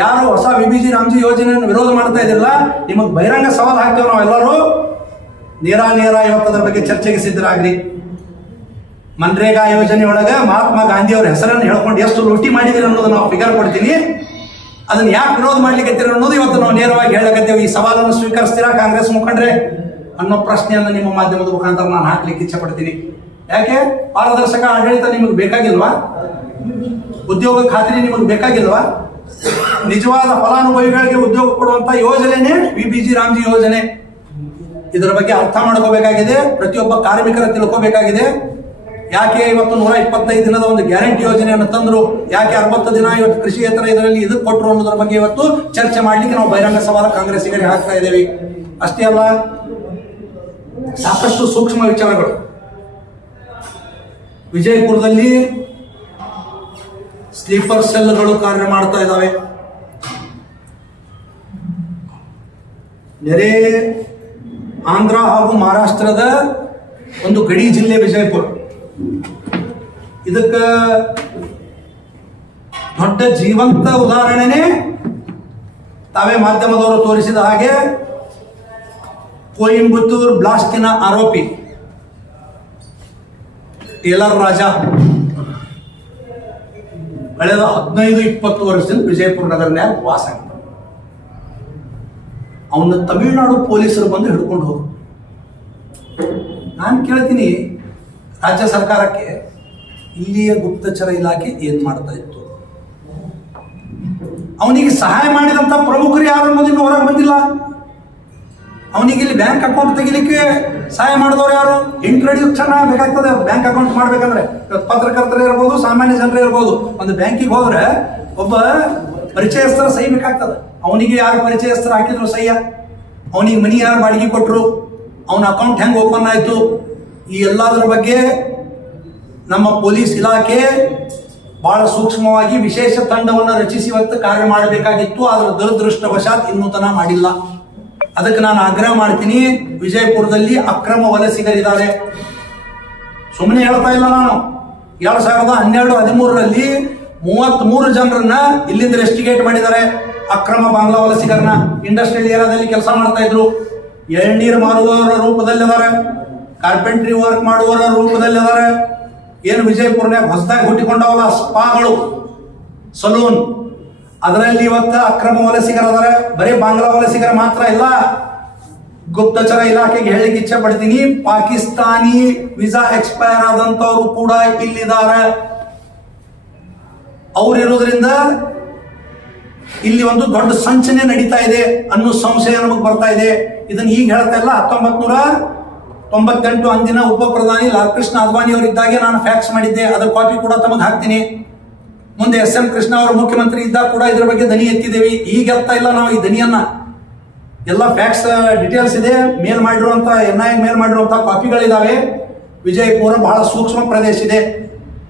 ಯಾರು ಹೊಸ VBG ರಾಮ್ಜಿ ಯೋಜನೆಯನ್ನು ವಿರೋಧ ಮಾಡ್ತಾ ಇದ್ದಿರಲ್ಲ, ನಿಮಗೆ ಬಹಿರಂಗ ಸವಾಲು ಹಾಕ್ತೇವೆ ನಾವೆಲ್ಲರೂ. ನೇರ ಇವತ್ತು ಅದರ ಬಗ್ಗೆ ಚರ್ಚೆಗೆ ಸಿದ್ಧರಾಗ್ರಿ. ಮನ್ರೇಗಾ ಯೋಜನೆ ಒಳಗೆ ಮಹಾತ್ಮ ಗಾಂಧಿ ಅವರ ಹೆಸರನ್ನು ಹೇಳ್ಕೊಂಡು ಎಷ್ಟು ಲೂಟಿ ಮಾಡಿದಿರಿ ಅನ್ನೋದು ನಾವು ಫಿಗರ್ ಕೊಡ್ತೀನಿ. ಅದನ್ನ ಯಾಕೆ ವಿರೋಧ ಮಾಡ್ಲಿಕ್ಕೆ ಅನ್ನೋದು ಇವತ್ತು ನಾವು ನೇರವಾಗಿ ಹೇಳಕತ್ತೇವೆ. ಈ ಸವಾಲನ್ನು ಸ್ವೀಕರಿಸ್ತೀರಾ ಕಾಂಗ್ರೆಸ್ ಮುಖಂಡ್ರೆ ಅನ್ನೋ ಪ್ರಶ್ನೆಯನ್ನು ನಿಮ್ಮ ಮಾಧ್ಯಮದ ಮುಖಾಂತರ ನಾನು ಹಾಕ್ಲಿಕ್ಕೆ ಇಚ್ಛೆ ಪಡ್ತೀನಿ. ಯಾಕೆ ಪಾರದರ್ಶಕ ಆಡಳಿತ ನಿಮಗೆ ಬೇಕಾಗಿಲ್ವಾ? ಉದ್ಯೋಗ ಖಾತ್ರಿ ನಿಮಗೆ ಬೇಕಾಗಿಲ್ವಾ? ನಿಜವಾದ ಫಲಾನುಭವಿಗಳಿಗೆ ಉದ್ಯೋಗ ಕೊಡುವಂತ ಯೋಜನೆನೇ VBG ರಾಮ್ಜಿ ಯೋಜನೆ. ಇದರ ಬಗ್ಗೆ ಅರ್ಥ ಮಾಡ್ಕೋಬೇಕಾಗಿದೆ. ಪ್ರತಿಯೊಬ್ಬ ಕಾರ್ಮಿಕರ ತಿಳ್ಕೋಬೇಕಾಗಿದೆ. ಯಾಕೆ ಇವತ್ತು 125 ದಿನದ ಒಂದು ಗ್ಯಾರಂಟಿ ಯೋಜನೆಯನ್ನು ತಂದ್ರು, ಯಾಕೆ 60 ದಿನ ಇವತ್ತು ಕೃಷಿಯೇತರ ಇದರಲ್ಲಿ ಇದಕ್ಕೆ ಕೊಟ್ಟರು ಅನ್ನೋದ್ರ ಬಗ್ಗೆ ಇವತ್ತು ಚರ್ಚೆ ಮಾಡ್ಲಿಕ್ಕೆ ನಾವು ಬಹಿರಂಗ ಸವಾಲ ಕಾಂಗ್ರೆಸ್ಸಿಗರಿಗೆ ಹಾಕ್ತಾ ಇದ್ದೇವೆ. ಅಷ್ಟೇ ಅಲ್ಲ, ಸಾಕಷ್ಟು ಸೂಕ್ಷ್ಮ ವಿಚಾರಗಳು. ವಿಜಯಪುರದಲ್ಲಿ ಸ್ಲೀಪರ್ ಸೆಲ್ಗಳು ಕಾರ್ಯ ಮಾಡ್ತಾ ಇದ್ದಾವೆ. ನೆರೆ ಆಂಧ್ರ ಹಾಗೂ ಮಹಾರಾಷ್ಟ್ರದ ಒಂದು ಗಡಿ ಜಿಲ್ಲೆ ವಿಜಯಪುರ. ಇದಕ್ಕೆ ದೊಡ್ಡ ಜೀವಂತ ಉದಾಹರಣೆನೇ ತಾವೇ ಮಾಧ್ಯಮದವರು ತೋರಿಸಿದ ಹಾಗೆ ಕೊಯಂಬತ್ತೂರ್ ಬ್ಲಾಸ್ಟಿನ ಆರೋಪಿ ಟೇಲರ್ ರಾಜ ಕಳೆದ 15-20 ವರ್ಷದಿಂದ ವಿಜಯಪುರ ನಗರನ್ಯಾಗ ವಾಸ ಆಗಿದ್ದ. ಅವನ್ನ ತಮಿಳುನಾಡು ಪೊಲೀಸರು ಬಂದು ಹಿಡ್ಕೊಂಡು ಹೋದ್ರು. ನಾನು ಕೇಳ್ತೀನಿ, ರಾಜ್ಯ ಸರ್ಕಾರಕ್ಕೆ ಇಲ್ಲಿಯ ಗುಪ್ತಚರ ಇಲಾಖೆ ಏನ್ ಮಾಡ್ತಾ ಇತ್ತು? ಅವನಿಗೆ ಸಹಾಯ ಮಾಡಿದಂತ ಪ್ರಮುಖರು ಯಾರು ಅನ್ನೋದು ಇನ್ನೂ ಹೊರಗೆ ಬಂದಿಲ್ಲ. ಅವನಿಗೆ ಇಲ್ಲಿ ಬ್ಯಾಂಕ್ ಅಕೌಂಟ್ ತೆಗಿಲಿಕ್ಕೆ ಸಹಾಯ ಮಾಡಿದವರು ಯಾರು? ಇಂಟ್ರೊಡ್ಯೂಕ್ಷನ್ ಬೇಕಾಗ್ತದೆ. ಬ್ಯಾಂಕ್ ಅಕೌಂಟ್ ಮಾಡ್ಬೇಕಂದ್ರೆ ಪತ್ರಕರ್ತರೇ ಇರ್ಬೋದು, ಸಾಮಾನ್ಯ ಜನರೇ ಇರ್ಬೋದು. ಒಂದು ಬ್ಯಾಂಕಿಗೆ ಹೋದ್ರೆ ಒಬ್ಬ ಪರಿಚಯಸ್ಥರ ಸಹಿ ಬೇಕಾಗ್ತದೆ. ಅವನಿಗೆ ಯಾರು ಪರಿಚಯಸ್ಥರು ಹಾಕಿದ್ರು ಸಹ್ಯ? ಅವನಿಗೆ ಮನಿ ಯಾರು ಬಾಡಿಗೆ ಕೊಟ್ಟರು? ಅವನ ಅಕೌಂಟ್ ಹೆಂಗೆ ಓಪನ್ ಆಯಿತು? ಈ ಎಲ್ಲದರ ಬಗ್ಗೆ ನಮ್ಮ ಪೊಲೀಸ್ ಇಲಾಖೆ ಬಹಳ ಸೂಕ್ಷ್ಮವಾಗಿ ವಿಶೇಷ ತಂಡವನ್ನು ರಚಿಸಿ ಇವತ್ತು ಕಾರ್ಯ ಮಾಡಬೇಕಾಗಿತ್ತು. ಅದರ ದುರದೃಷ್ಟವಶಾತ್ ಇನ್ನೂ ತನಕ ಮಾಡಿಲ್ಲ. ಅದಕ್ಕೆ ನಾನು ಆಗ್ರಹ ಮಾಡ್ತೀನಿ, ವಿಜಯಪುರದಲ್ಲಿ ಅಕ್ರಮ ವಲಸಿಗರಿದ್ದಾರೆ. ಸುಮ್ಮನೆ ಹೇಳ್ತಾ ಇಲ್ಲ ನಾನು. 2012-13ರಲ್ಲಿ 33 ಜನರನ್ನ ಇಲ್ಲಿಂದ ರೆಸ್ಟಿಗೇಟ್ ಮಾಡಿದ್ದಾರೆ. ಅಕ್ರಮ ಬಾಂಗ್ಲಾ ವಲಸಿಗರನ್ನ ಇಂಡಸ್ಟ್ರಿಯಲ್ ಏರಿಯಾದಲ್ಲಿ ಕೆಲಸ ಮಾಡ್ತಾ ಇದ್ರು. ಎಳ್ನೀರು ಮಾರುವವರ ರೂಪದಲ್ಲಿದ್ದಾರೆ, ಕಾರ್ಪೆಂಟ್ರಿ ವರ್ಕ್ ಮಾಡುವವರ ರೂಪದಲ್ಲಿದ್ದಾರೆ. ಏನು ವಿಜಯಪುರನ್ಯಾಗ ಹೊಸದಾಗಿ ಹುಟ್ಟಿಕೊಂಡವಲ್ಲ ಸ್ಪಾಗಳು, ಸಲೂನ್, ಅದರಲ್ಲಿ ಇವತ್ತು ಅಕ್ರಮ ವಲಸಿಗರದಾರೆ. ಬರೀ ಬಾಂಗ್ಲಾ ವಲಸಿಗರ ಮಾತ್ರ ಇಲ್ಲ. ಗುಪ್ತಚರ ಇಲಾಖೆಗೆ ಹೇಳಿಕ್ಕೆ ಇಚ್ಛೆ ಪಡ್ತೀನಿ, ಪಾಕಿಸ್ತಾನಿ ವೀಸಾ ಎಕ್ಸ್ಪೈರ್ ಆದಂತವರು ಕೂಡ ಇಲ್ಲಿದ್ದಾರೆ. ಅವ್ರಿರೋದ್ರಿಂದ ಇಲ್ಲಿ ಒಂದು ದೊಡ್ಡ ಸಂಚನೆ ನಡೀತಾ ಇದೆ ಅನ್ನೋ ಸಂಶಯ ನಮಗೆ ಬರ್ತಾ ಇದೆ. ಇದನ್ನ ಈಗ ಹೇಳ್ತಾ ಇಲ್ಲ, 1998 ಅಂದಿನ ಉಪ ಪ್ರಧಾನಿ ಲಾಲ್ ಕೃಷ್ಣ ಅದ್ವಾನಿ ಅವರಿದ್ದಾಗೆ ನಾನು ಫ್ಯಾಕ್ಸ್ ಮಾಡಿದ್ದೆ. ಅದರ ಕಾಪಿ ಕೂಡ ತಮಗೆ ಹಾಕ್ತೀನಿ. ಮುಂದೆ SM ಕೃಷ್ಣ ಅವರು ಮುಖ್ಯಮಂತ್ರಿ ಇದ್ದಾಗ ಕೂಡ ಇದ್ರ ಬಗ್ಗೆ ದನಿ ಎತ್ತಿದ್ದೇವೆ. ಈಗ ಎತ್ತಾ ಇಲ್ಲ ನಾವು ಈ ದನಿಯನ್ನ. ಎಲ್ಲ ಫ್ಯಾಕ್ಸ್ ಡೀಟೇಲ್ಸ್ ಇದೆ. ಮೇಲ್ ಮಾಡಿರುವಂತ NIA ಮೇಲ್ ಮಾಡಿರುವಂತ ಕಾಪಿಗಳಿದಾವೆ. ವಿಜಯಪುರ ಬಹಳ ಸೂಕ್ಷ್ಮ ಪ್ರದೇಶ ಇದೆ.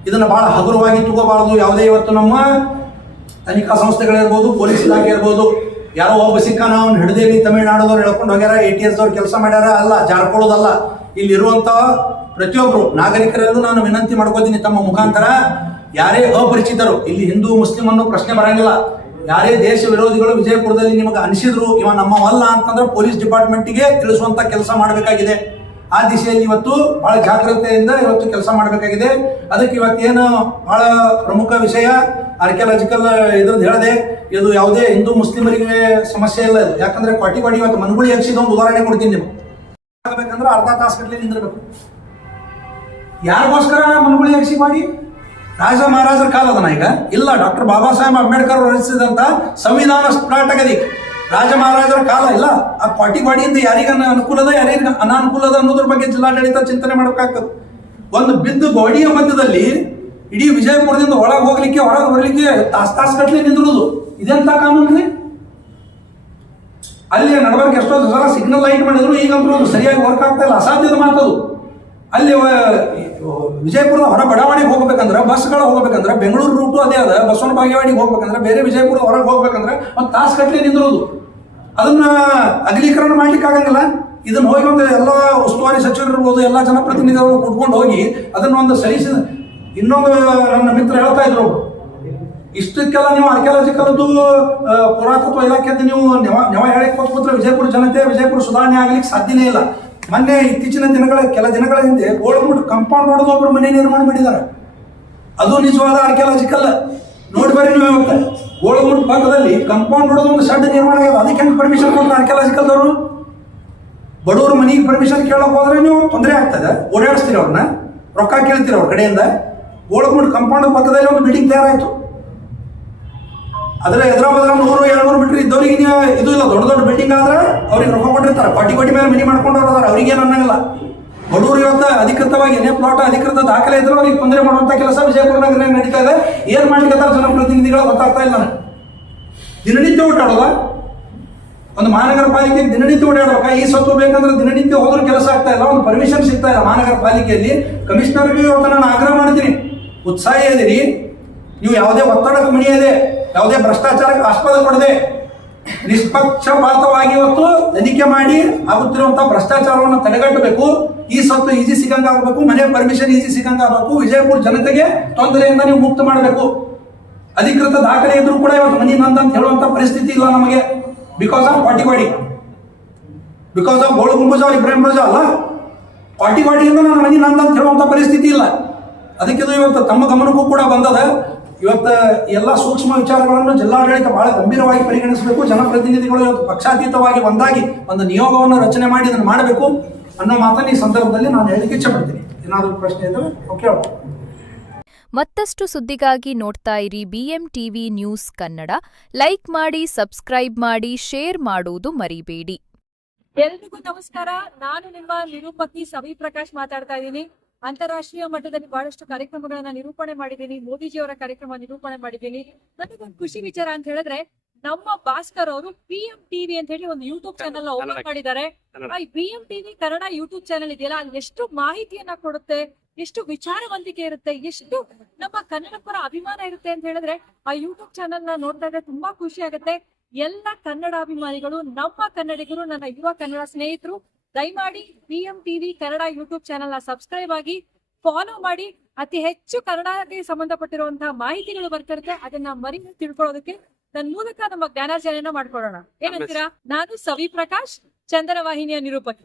ಇದನ್ನ ಬಹಳ ಹಗುರವಾಗಿ ತಗೋಬಾರದು. ಯಾವುದೇ ಇವತ್ತು ನಮ್ಮ ತನಿಖಾ ಸಂಸ್ಥೆಗಳಿರ್ಬೋದು, ಪೊಲೀಸ್ ಇಲಾಖೆ ಇರ್ಬೋದು, ಯಾರೋ ಒಬ್ಬ ಸಿಕ್ಕ ನಾವು ಹಿಡಿದೇವಿ, ತಮಿಳುನಾಡದವ್ರು ಹೇಳ್ಕೊಂಡು ಹೋಗ್ಯಾರ, ATS ದವ್ರು ಕೆಲಸ ಮಾಡ್ಯಾರ, ಅಲ್ಲ ಜಾರ್ಕೊಳ್ಳೋದಲ್ಲ. ಇಲ್ಲಿರುವಂತ ಪ್ರತಿಯೊಬ್ರು ನಾಗರಿಕರೆಲ್ಲೂ ನಾನು ವಿನಂತಿ ಮಾಡ್ಕೋತೀನಿ ತಮ್ಮ ಮುಖಾಂತರ, ಯಾರೇ ಅಪರಿಚಿತರು, ಇಲ್ಲಿ ಹಿಂದೂ ಮುಸ್ಲಿಂ ಅನ್ನೋ ಪ್ರಶ್ನೆ ಬರಂಗಿಲ್ಲ. ಯಾರೇ ದೇಶ ವಿರೋಧಿಗಳು ವಿಜಯಪುರದಲ್ಲಿ ನಿಮಗೆ ಅನಿಸಿದ್ರು ಇವ ನಮ್ಮವಲ್ಲ ಅಂತಂದ್ರೆ ಪೊಲೀಸ್ ಡಿಪಾರ್ಟ್ಮೆಂಟ್ಗೆ ತಿಳಿಸುವಂತ ಕೆಲಸ ಮಾಡಬೇಕಾಗಿದೆ. ಆ ದಿಶೆಯಲ್ಲಿ ಇವತ್ತು ಬಹಳ ಜಾಗ್ರತೆಯಿಂದ ಇವತ್ತು ಕೆಲಸ ಮಾಡಬೇಕಾಗಿದೆ. ಅದಕ್ಕೆ ಇವತ್ತೇನು ಬಹಳ ಪ್ರಮುಖ ವಿಷಯ ಆರ್ಕಿಯಾಲಜಿಕಲ್ ಇದ್ರದ್ದು ಹೇಳಿದೆ. ಇದು ಯಾವುದೇ ಹಿಂದೂ ಮುಸ್ಲಿಮರಿಗೆ ಸಮಸ್ಯೆ ಇಲ್ಲ ಇದು. ಯಾಕಂದ್ರೆ ಕ್ವಾಟಿವಾಡಿ ಇವತ್ತು ಮನುಗುಳಿ ಹಚ್ಚಿದ ಒಂದು ಉದಾಹರಣೆ ಕೊಡ್ತೀನಿ. ನೀವು ಆಗಬೇಕಂದ್ರೆ ಅರ್ಧ ತಾಸು ಗಟ್ಟಲೆ ನಿಂದಿರ್ಬೇಕು. ಯಾರಿಗೋಸ್ಕರ ಮನುಗುಳಿ ಹಚ್ಚಿ ಮಾಡಿ? ರಾಜ ಮಹಾರಾಜರ ಕಾಲ ಅದನ್ನ ಈಗ ಇಲ್ಲ. ಡಾಕ್ಟರ್ ಬಾಬಾ ಸಾಹೇಬ್ ಅಂಬೇಡ್ಕರ್ ರಚಿಸಿದಂತ ಸಂವಿಧಾನ ಸ್ಟಾರ್ಟ್ ಆಗದಿ ರಾಜ ಮಹಾರಾಜರ ಕಾಲ ಇಲ್ಲ. ಆ ಕ್ವಾಟಿವಾಡಿಯಿಂದ ಯಾರಿಗ ಅನುಕೂಲದ ಯಾರಿಗ ಅನಾನುಕೂಲದ ಅನ್ನೋದ್ರ ಬಗ್ಗೆ ಜಿಲ್ಲಾಡಳಿತ ಚಿಂತನೆ ಮಾಡಬೇಕಾಗ್ತದೆ. ಒಂದು ಬಿದ್ದು ಗೋಡಿಯ ಮಧ್ಯದಲ್ಲಿ ಇಡೀ ವಿಜಯಪುರದಿಂದ ಒಳಗೆ ಹೋಗ್ಲಿಕ್ಕೆ ಹೊರಗೆ ಬರಲಿಕ್ಕೆ ತಾಸು ಗಟ್ಟಲೆ ನಿಂದಿರುವುದು ಇದೆಂತ ಕಾನೂನು ರೀ? ಅಲ್ಲಿ ನಡಬರ್ಕ್ ಎಷ್ಟೊಂದು ಸಲ ಸಿಗ್ನಲ್ ಲೈಟ್ ಮಾಡಿದ್ರು, ಈಗಂತೂ ಅದು ಸರಿಯಾಗಿ ವರ್ಕ್ ಆಗ್ತಾ ಇಲ್ಲ. ಅಸಾಧ್ಯದ ಮಾತದು. ಅಲ್ಲಿ ವಿಜಯಪುರದ ಹೊರ ಬಡಾವಣೆಗೆ ಹೋಗ್ಬೇಕಂದ್ರೆ, ಬಸ್ಗಳು ಹೋಗ್ಬೇಕಂದ್ರೆ, ಬೆಂಗಳೂರು ರೂಟು ಅದೇ ಅದ. ಬಸವನ ಬಾಗೇವಾಡಿಗೆ ಹೋಗ್ಬೇಕಂದ್ರೆ, ಬೇರೆ ವಿಜಯಪುರ ಹೊರಗೆ ಹೋಗ್ಬೇಕಂದ್ರೆ ಒಂದು ತಾಸು ಗಟ್ಟಲೆ ನಿಂದಿರೋದು. ಅದನ್ನ ಅಗಲೀಕರಣ ಮಾಡ್ಲಿಕ್ಕೆ ಆಗಂಗಿಲ್ಲ. ಇದನ್ನ ಹೋಗಿ ಒಂದು ಎಲ್ಲ ಉಸ್ತುವಾರಿ ಸಚಿವರು ಇರ್ಬೋದು, ಎಲ್ಲ ಜನಪ್ರತಿನಿಧಿಗಳು ಕುಟ್ಕೊಂಡು ಹೋಗಿ ಅದನ್ನ ಒಂದು ಸರಿಸಿದ. ಇನ್ನೊಂದು ನನ್ನ ಮಿತ್ರ ಹೇಳ್ತಾ ಇದ್ರು, ಇಷ್ಟಕ್ಕೆಲ್ಲ ನೀವು ಆರ್ಕಿಯಾಲಜಿಕಲ್ದು ಪುರಾತತ್ವ ಇಲಾಖೆದ್ದು ನೀವು ನೆವ ಹೇಳಕ್ಕೆ ಕೊಟ್ಬಿಟ್ರೆ ವಿಜಯಪುರ ಜನತೆ, ವಿಜಯಪುರ ಸುಧಾರಣೆ ಆಗ್ಲಿಕ್ಕೆ ಸಾಧ್ಯನೇ ಇಲ್ಲ. ಮೊನ್ನೆ ಇತ್ತೀಚಿನ ಕೆಲ ದಿನಗಳ ಹಿಂದೆ ಗೋಳಗುಂಡ್ ಕಂಪೌಂಡ್ ನೋಡೋದು ಒಬ್ರು ಮನೆ ನಿರ್ಮಾಣ ಮಾಡಿದ್ದಾರೆ. ಅದು ನಿಜವಾದ ಆರ್ಕಿಯಾಲಜಿಕಲ್. ನೋಡಿ ಬರ್ರಿ ನೀವು ಇವತ್ತು ಗೋಳಗುಂಡ್ ಪಕ್ಕದಲ್ಲಿ ಕಂಪೌಂಡ್ ನೋಡೋದು ಒಂದು ಶೆಡ್ ನಿರ್ಮಾಣ ಆಗಿದೆ. ಅದಕ್ಕೆ ಹೆಂಗೆ ಪರ್ಮಿಷನ್ ಕೊಟ್ಟರು ಆರ್ಕಿಯಾಲಜಿಕಲ್ದವರು? ಬಡವರು ಮನೆಗೆ ಪರ್ಮಿಷನ್ ಕೇಳಕ್ ಹೋದ್ರೆ ನೀವು ತೊಂದರೆ ಆಗ್ತದೆ. ಓಡಾಡಿಸ್ತೀರಿ ಅವ್ರನ್ನ, ರೊಕ್ಕ ಕೇಳ್ತೀರಿ ಅವ್ರ ಕಡೆಯಿಂದ. ಗೋಳಗುಂಡ್ ಕಂಪೌಂಡ್ ಪಕ್ಕದಲ್ಲಿ ಒಂದು ಬಿಲ್ಡಿಂಗ್ ತಯಾರಾಯಿತು. ಅದರ ಎದುರ ಬದ್ರ 100-200 ಮೀಟರ್ ಇದ್ದವರಿಗೆ ಇದು ಇಲ್ಲ. ದೊಡ್ಡ ದೊಡ್ಡ ಬಿಲ್ಡಿಂಗ್ ಆದ್ರೆ ಅವ್ರಿಗೆ ಅವ್ರಿಗೆ ರೊಕ್ಕ ಕೊಟ್ಟಿರ್ತಾರೆ, ಕೋಟಿ ಮೇಲೆ ಮನಿ ಮಾಡ್ಕೊಂಡವ್ರು ಅದಾರ, ಅವ್ರಿಗೇನು ಅನ್ನಂಗಿಲ್ಲ. ಬಡವರು ಇವತ್ತು ಅಧಿಕೃತವಾಗಿ ಏನೇ ಪ್ಲಾಟ್ ಅಧಿಕೃತ ದಾಖಲೆ ಇದ್ರು ಅವ್ರಿಗೆ ತೊಂದರೆ ಮಾಡುವಂತ ಕೆಲಸ ವಿಜಯಪುರ ನಗರದಲ್ಲಿ ನಡೀತಾ ಇದೆ. ಏನ್ ಮಾಡ್ಲಿಕ್ಕಂತಾರೆ ಜನಪ್ರತಿನಿಧಿಗಳು ಗೊತ್ತಾಗ್ತಾ ಇಲ್ಲ ನನಗೆ. ದಿನನಿತ್ಯ ಓಡಾಡೋದ ಒಂದು ಮಹಾನಗರ ಪಾಲಿಕೆ ದಿನನಿತ್ಯ ಓಡಾಡುವಾಗ ಈ ಸ್ವತ್ತು ಬೇಕಂದ್ರೆ ದಿನನಿತ್ಯ ಹೋದ್ರೂ ಕೆಲಸ ಆಗ್ತಾ ಇಲ್ಲ, ಒಂದು ಪರ್ಮಿಷನ್ ಸಿಗ್ತಾ ಇಲ್ಲ ಮಹಾನಗರ ಪಾಲಿಕೆಯಲ್ಲಿ. ಕಮಿಷನರ್ಗೆ ಇವತ್ತು ನಾನು ಆಗ್ರಹ ಮಾಡ್ತೀನಿ, ಉತ್ಸಾಹಿ ಇದೀರಿ ನೀವು, ಯಾವುದೇ ಒತ್ತಡಕ್ಕೆ ಮಣಿಯದೆ, ಯಾವುದೇ ಭ್ರಷ್ಟಾಚಾರಕ್ಕೆ ಆಸ್ಪದ ಕೊಡದೆ ನಿಷ್ಪಕ್ಷಪಾತವಾಗಿ ಇವತ್ತು ತನಿಖೆ ಮಾಡಿ ಆಗುತ್ತಿರುವಂತಹ ಭ್ರಷ್ಟಾಚಾರವನ್ನು ತಡೆಗಟ್ಟಬೇಕು. ಈ ಸ್ವತ್ತು ಈಜಿ ಸಿಗಂಗಾಗಬೇಕು, ಮನೆ ಪರ್ಮಿಷನ್ ಈಜಿ ಸಿಗಂಗಾಗಬೇಕು, ವಿಜಯಪುರ ಜನತೆಗೆ ತೊಂದರೆಯಿಂದ ನೀವು ಮುಕ್ತ ಮಾಡಬೇಕು. ಅಧಿಕೃತ ದಾಖಲೆ ಇದ್ರೂ ಕೂಡ ಇವತ್ತು ಮನಿ ನಂದಂತ ಹೇಳುವಂತ ಪರಿಸ್ಥಿತಿ ಇಲ್ಲ ನಮಗೆ. ಬಿಕಾಸ್ ಆಫ್ ಪಾಟಿವಾಡಿ, ಬಿಕಾಸ್ ಆಫ್ ಗೋಳು ಗುಂಬುಜ ಇಬ್ರಾಹಿಂ ರೋಜಾ ಅಲ್ಲ, ಪಾಟಿವಾಡಿಯಿಂದ ನನ್ನ ಮನಿ ನಂದಂತ ಹೇಳುವಂತ ಪರಿಸ್ಥಿತಿ ಇಲ್ಲ. ಅದಕ್ಕೆ ಇದು ಇವತ್ತು ತಮ್ಮ ಗಮನಕ್ಕೂ ಕೂಡ ಬಂದದ. ಇವತ್ತು ಎಲ್ಲ ಸೂಕ್ಷ್ಮ ವಿಚಾರಗಳನ್ನು ಜಿಲ್ಲಾಡಳಿತ ಬಹಳ ಗಂಭೀರವಾಗಿ ಪರಿಗಣಿಸಬೇಕು. ಜನಪ್ರತಿನಿಧಿಗಳು ಇವತ್ತು ಪಕ್ಷಾತೀತವಾಗಿ ಒಂದಾಗಿ ಒಂದು ನಿಯೋಗವನ್ನು ರಚನೆ ಮಾಡಿ ಇದನ್ನು ಮಾಡಬೇಕು ಅನ್ನೋ ಮಾತನ್ನು ಈ ಸಂದರ್ಭದಲ್ಲಿ ನಾನು ಹೇಳಲಿಕ್ಕೆ ಇಚ್ಛೆ ಪಡ್ತೀನಿ. ಏನಾದರೂ ಪ್ರಶ್ನೆ ಇದ್ದರೆ ಓಕೆ. ಮತ್ತಷ್ಟು ಸುದ್ದಿಗಾಗಿ ನೋಡ್ತಾ ಇರಿ BMTV ನ್ಯೂಸ್ ಕನ್ನಡ. ಲೈಕ್ ಮಾಡಿ, ಸಬ್ಸ್ಕ್ರೈಬ್ ಮಾಡಿ, ಶೇರ್ ಮಾಡುವುದು ಮರಿಬೇಡಿ. ಎಲ್ರಿಗೂ ನಮಸ್ಕಾರ. ನಾನು ನಿಮ್ಮ ನಿರೂಪಕಿ ಸವಿ ಪ್ರಕಾಶ್ ಮಾತಾಡ್ತಾ ಇದ್ದೀನಿ. ಅಂತಾರಾಷ್ಟ್ರೀಯ ಮಟ್ಟದಲ್ಲಿ ಬಹಳಷ್ಟು ಕಾರ್ಯಕ್ರಮಗಳನ್ನ ನಿರೂಪಣೆ ಮಾಡಿದ್ದೀನಿ. ಮೋದಿಜಿಯವರ ಕಾರ್ಯಕ್ರಮ ನಿರೂಪಣೆ ಮಾಡಿದ್ದೀನಿ. ನನಗೊಂದು ಖುಷಿ ವಿಚಾರ ಅಂತ ಹೇಳಿದ್ರೆ, ನಮ್ಮ ಭಾಸ್ಕರ್ ಅವರು BMTV ಅಂತ ಹೇಳಿ ಒಂದು ಯೂಟ್ಯೂಬ್ ಚಾನೆಲ್ ಓಪನ್ ಮಾಡಿದ್ದಾರೆ. ಆ BMTV ಕನ್ನಡ ಯೂಟ್ಯೂಬ್ ಚಾನೆಲ್ ಇದೆಯಲ್ಲ, ಅಲ್ಲಿ ಎಷ್ಟು ಮಾಹಿತಿಯನ್ನ ಕೊಡುತ್ತೆ, ಎಷ್ಟು ವಿಚಾರವಂತಿಕೆ ಇರುತ್ತೆ, ಎಷ್ಟು ನಮ್ಮ ಕನ್ನಡ ಪರ ಅಭಿಮಾನ ಇರುತ್ತೆ ಅಂತ ಹೇಳಿದ್ರೆ, ಆ ಯೂಟ್ಯೂಬ್ ಚಾನೆಲ್ ನ ನೋಡ್ತಾ ಇದ್ರೆ ತುಂಬಾ ಖುಷಿ ಆಗುತ್ತೆ. ಎಲ್ಲ ಕನ್ನಡ ಅಭಿಮಾನಿಗಳು, ನಮ್ಮ ಕನ್ನಡಿಗರು, ನನ್ನ ಯುವ ಕನ್ನಡ ಸ್ನೇಹಿತರು, ದಯಮಾಡಿ BMTV ಕನ್ನಡ ಯೂಟ್ಯೂಬ್ ಚಾನೆಲ್ ನ ಸಬ್ಸ್ಕ್ರೈಬ್ ಆಗಿ ಫಾಲೋ ಮಾಡಿ. ಅತಿ ಹೆಚ್ಚು ಕನ್ನಡಕ್ಕೆ ಸಂಬಂಧಪಟ್ಟಿರುವಂತಹ ಮಾಹಿತಿಗಳು ಬರ್ತಿರುತ್ತೆ, ಅದನ್ನ ಮರಿ ತಿಳ್ಕೊಳ್ಳೋದಕ್ಕೆ ನನ್ನ ಮೂಲಕ ನಮ್ಮ ಜ್ಞಾನಾರ್ಜನೆಯನ್ನ ಮಾಡ್ಕೊಳ್ಳೋಣ. ಏನಂತೀರಾ? ನಾನು ಸವಿ ಪ್ರಕಾಶ್, ಚಂದನ ವಾಹಿನಿಯ ನಿರೂಪಕಿ.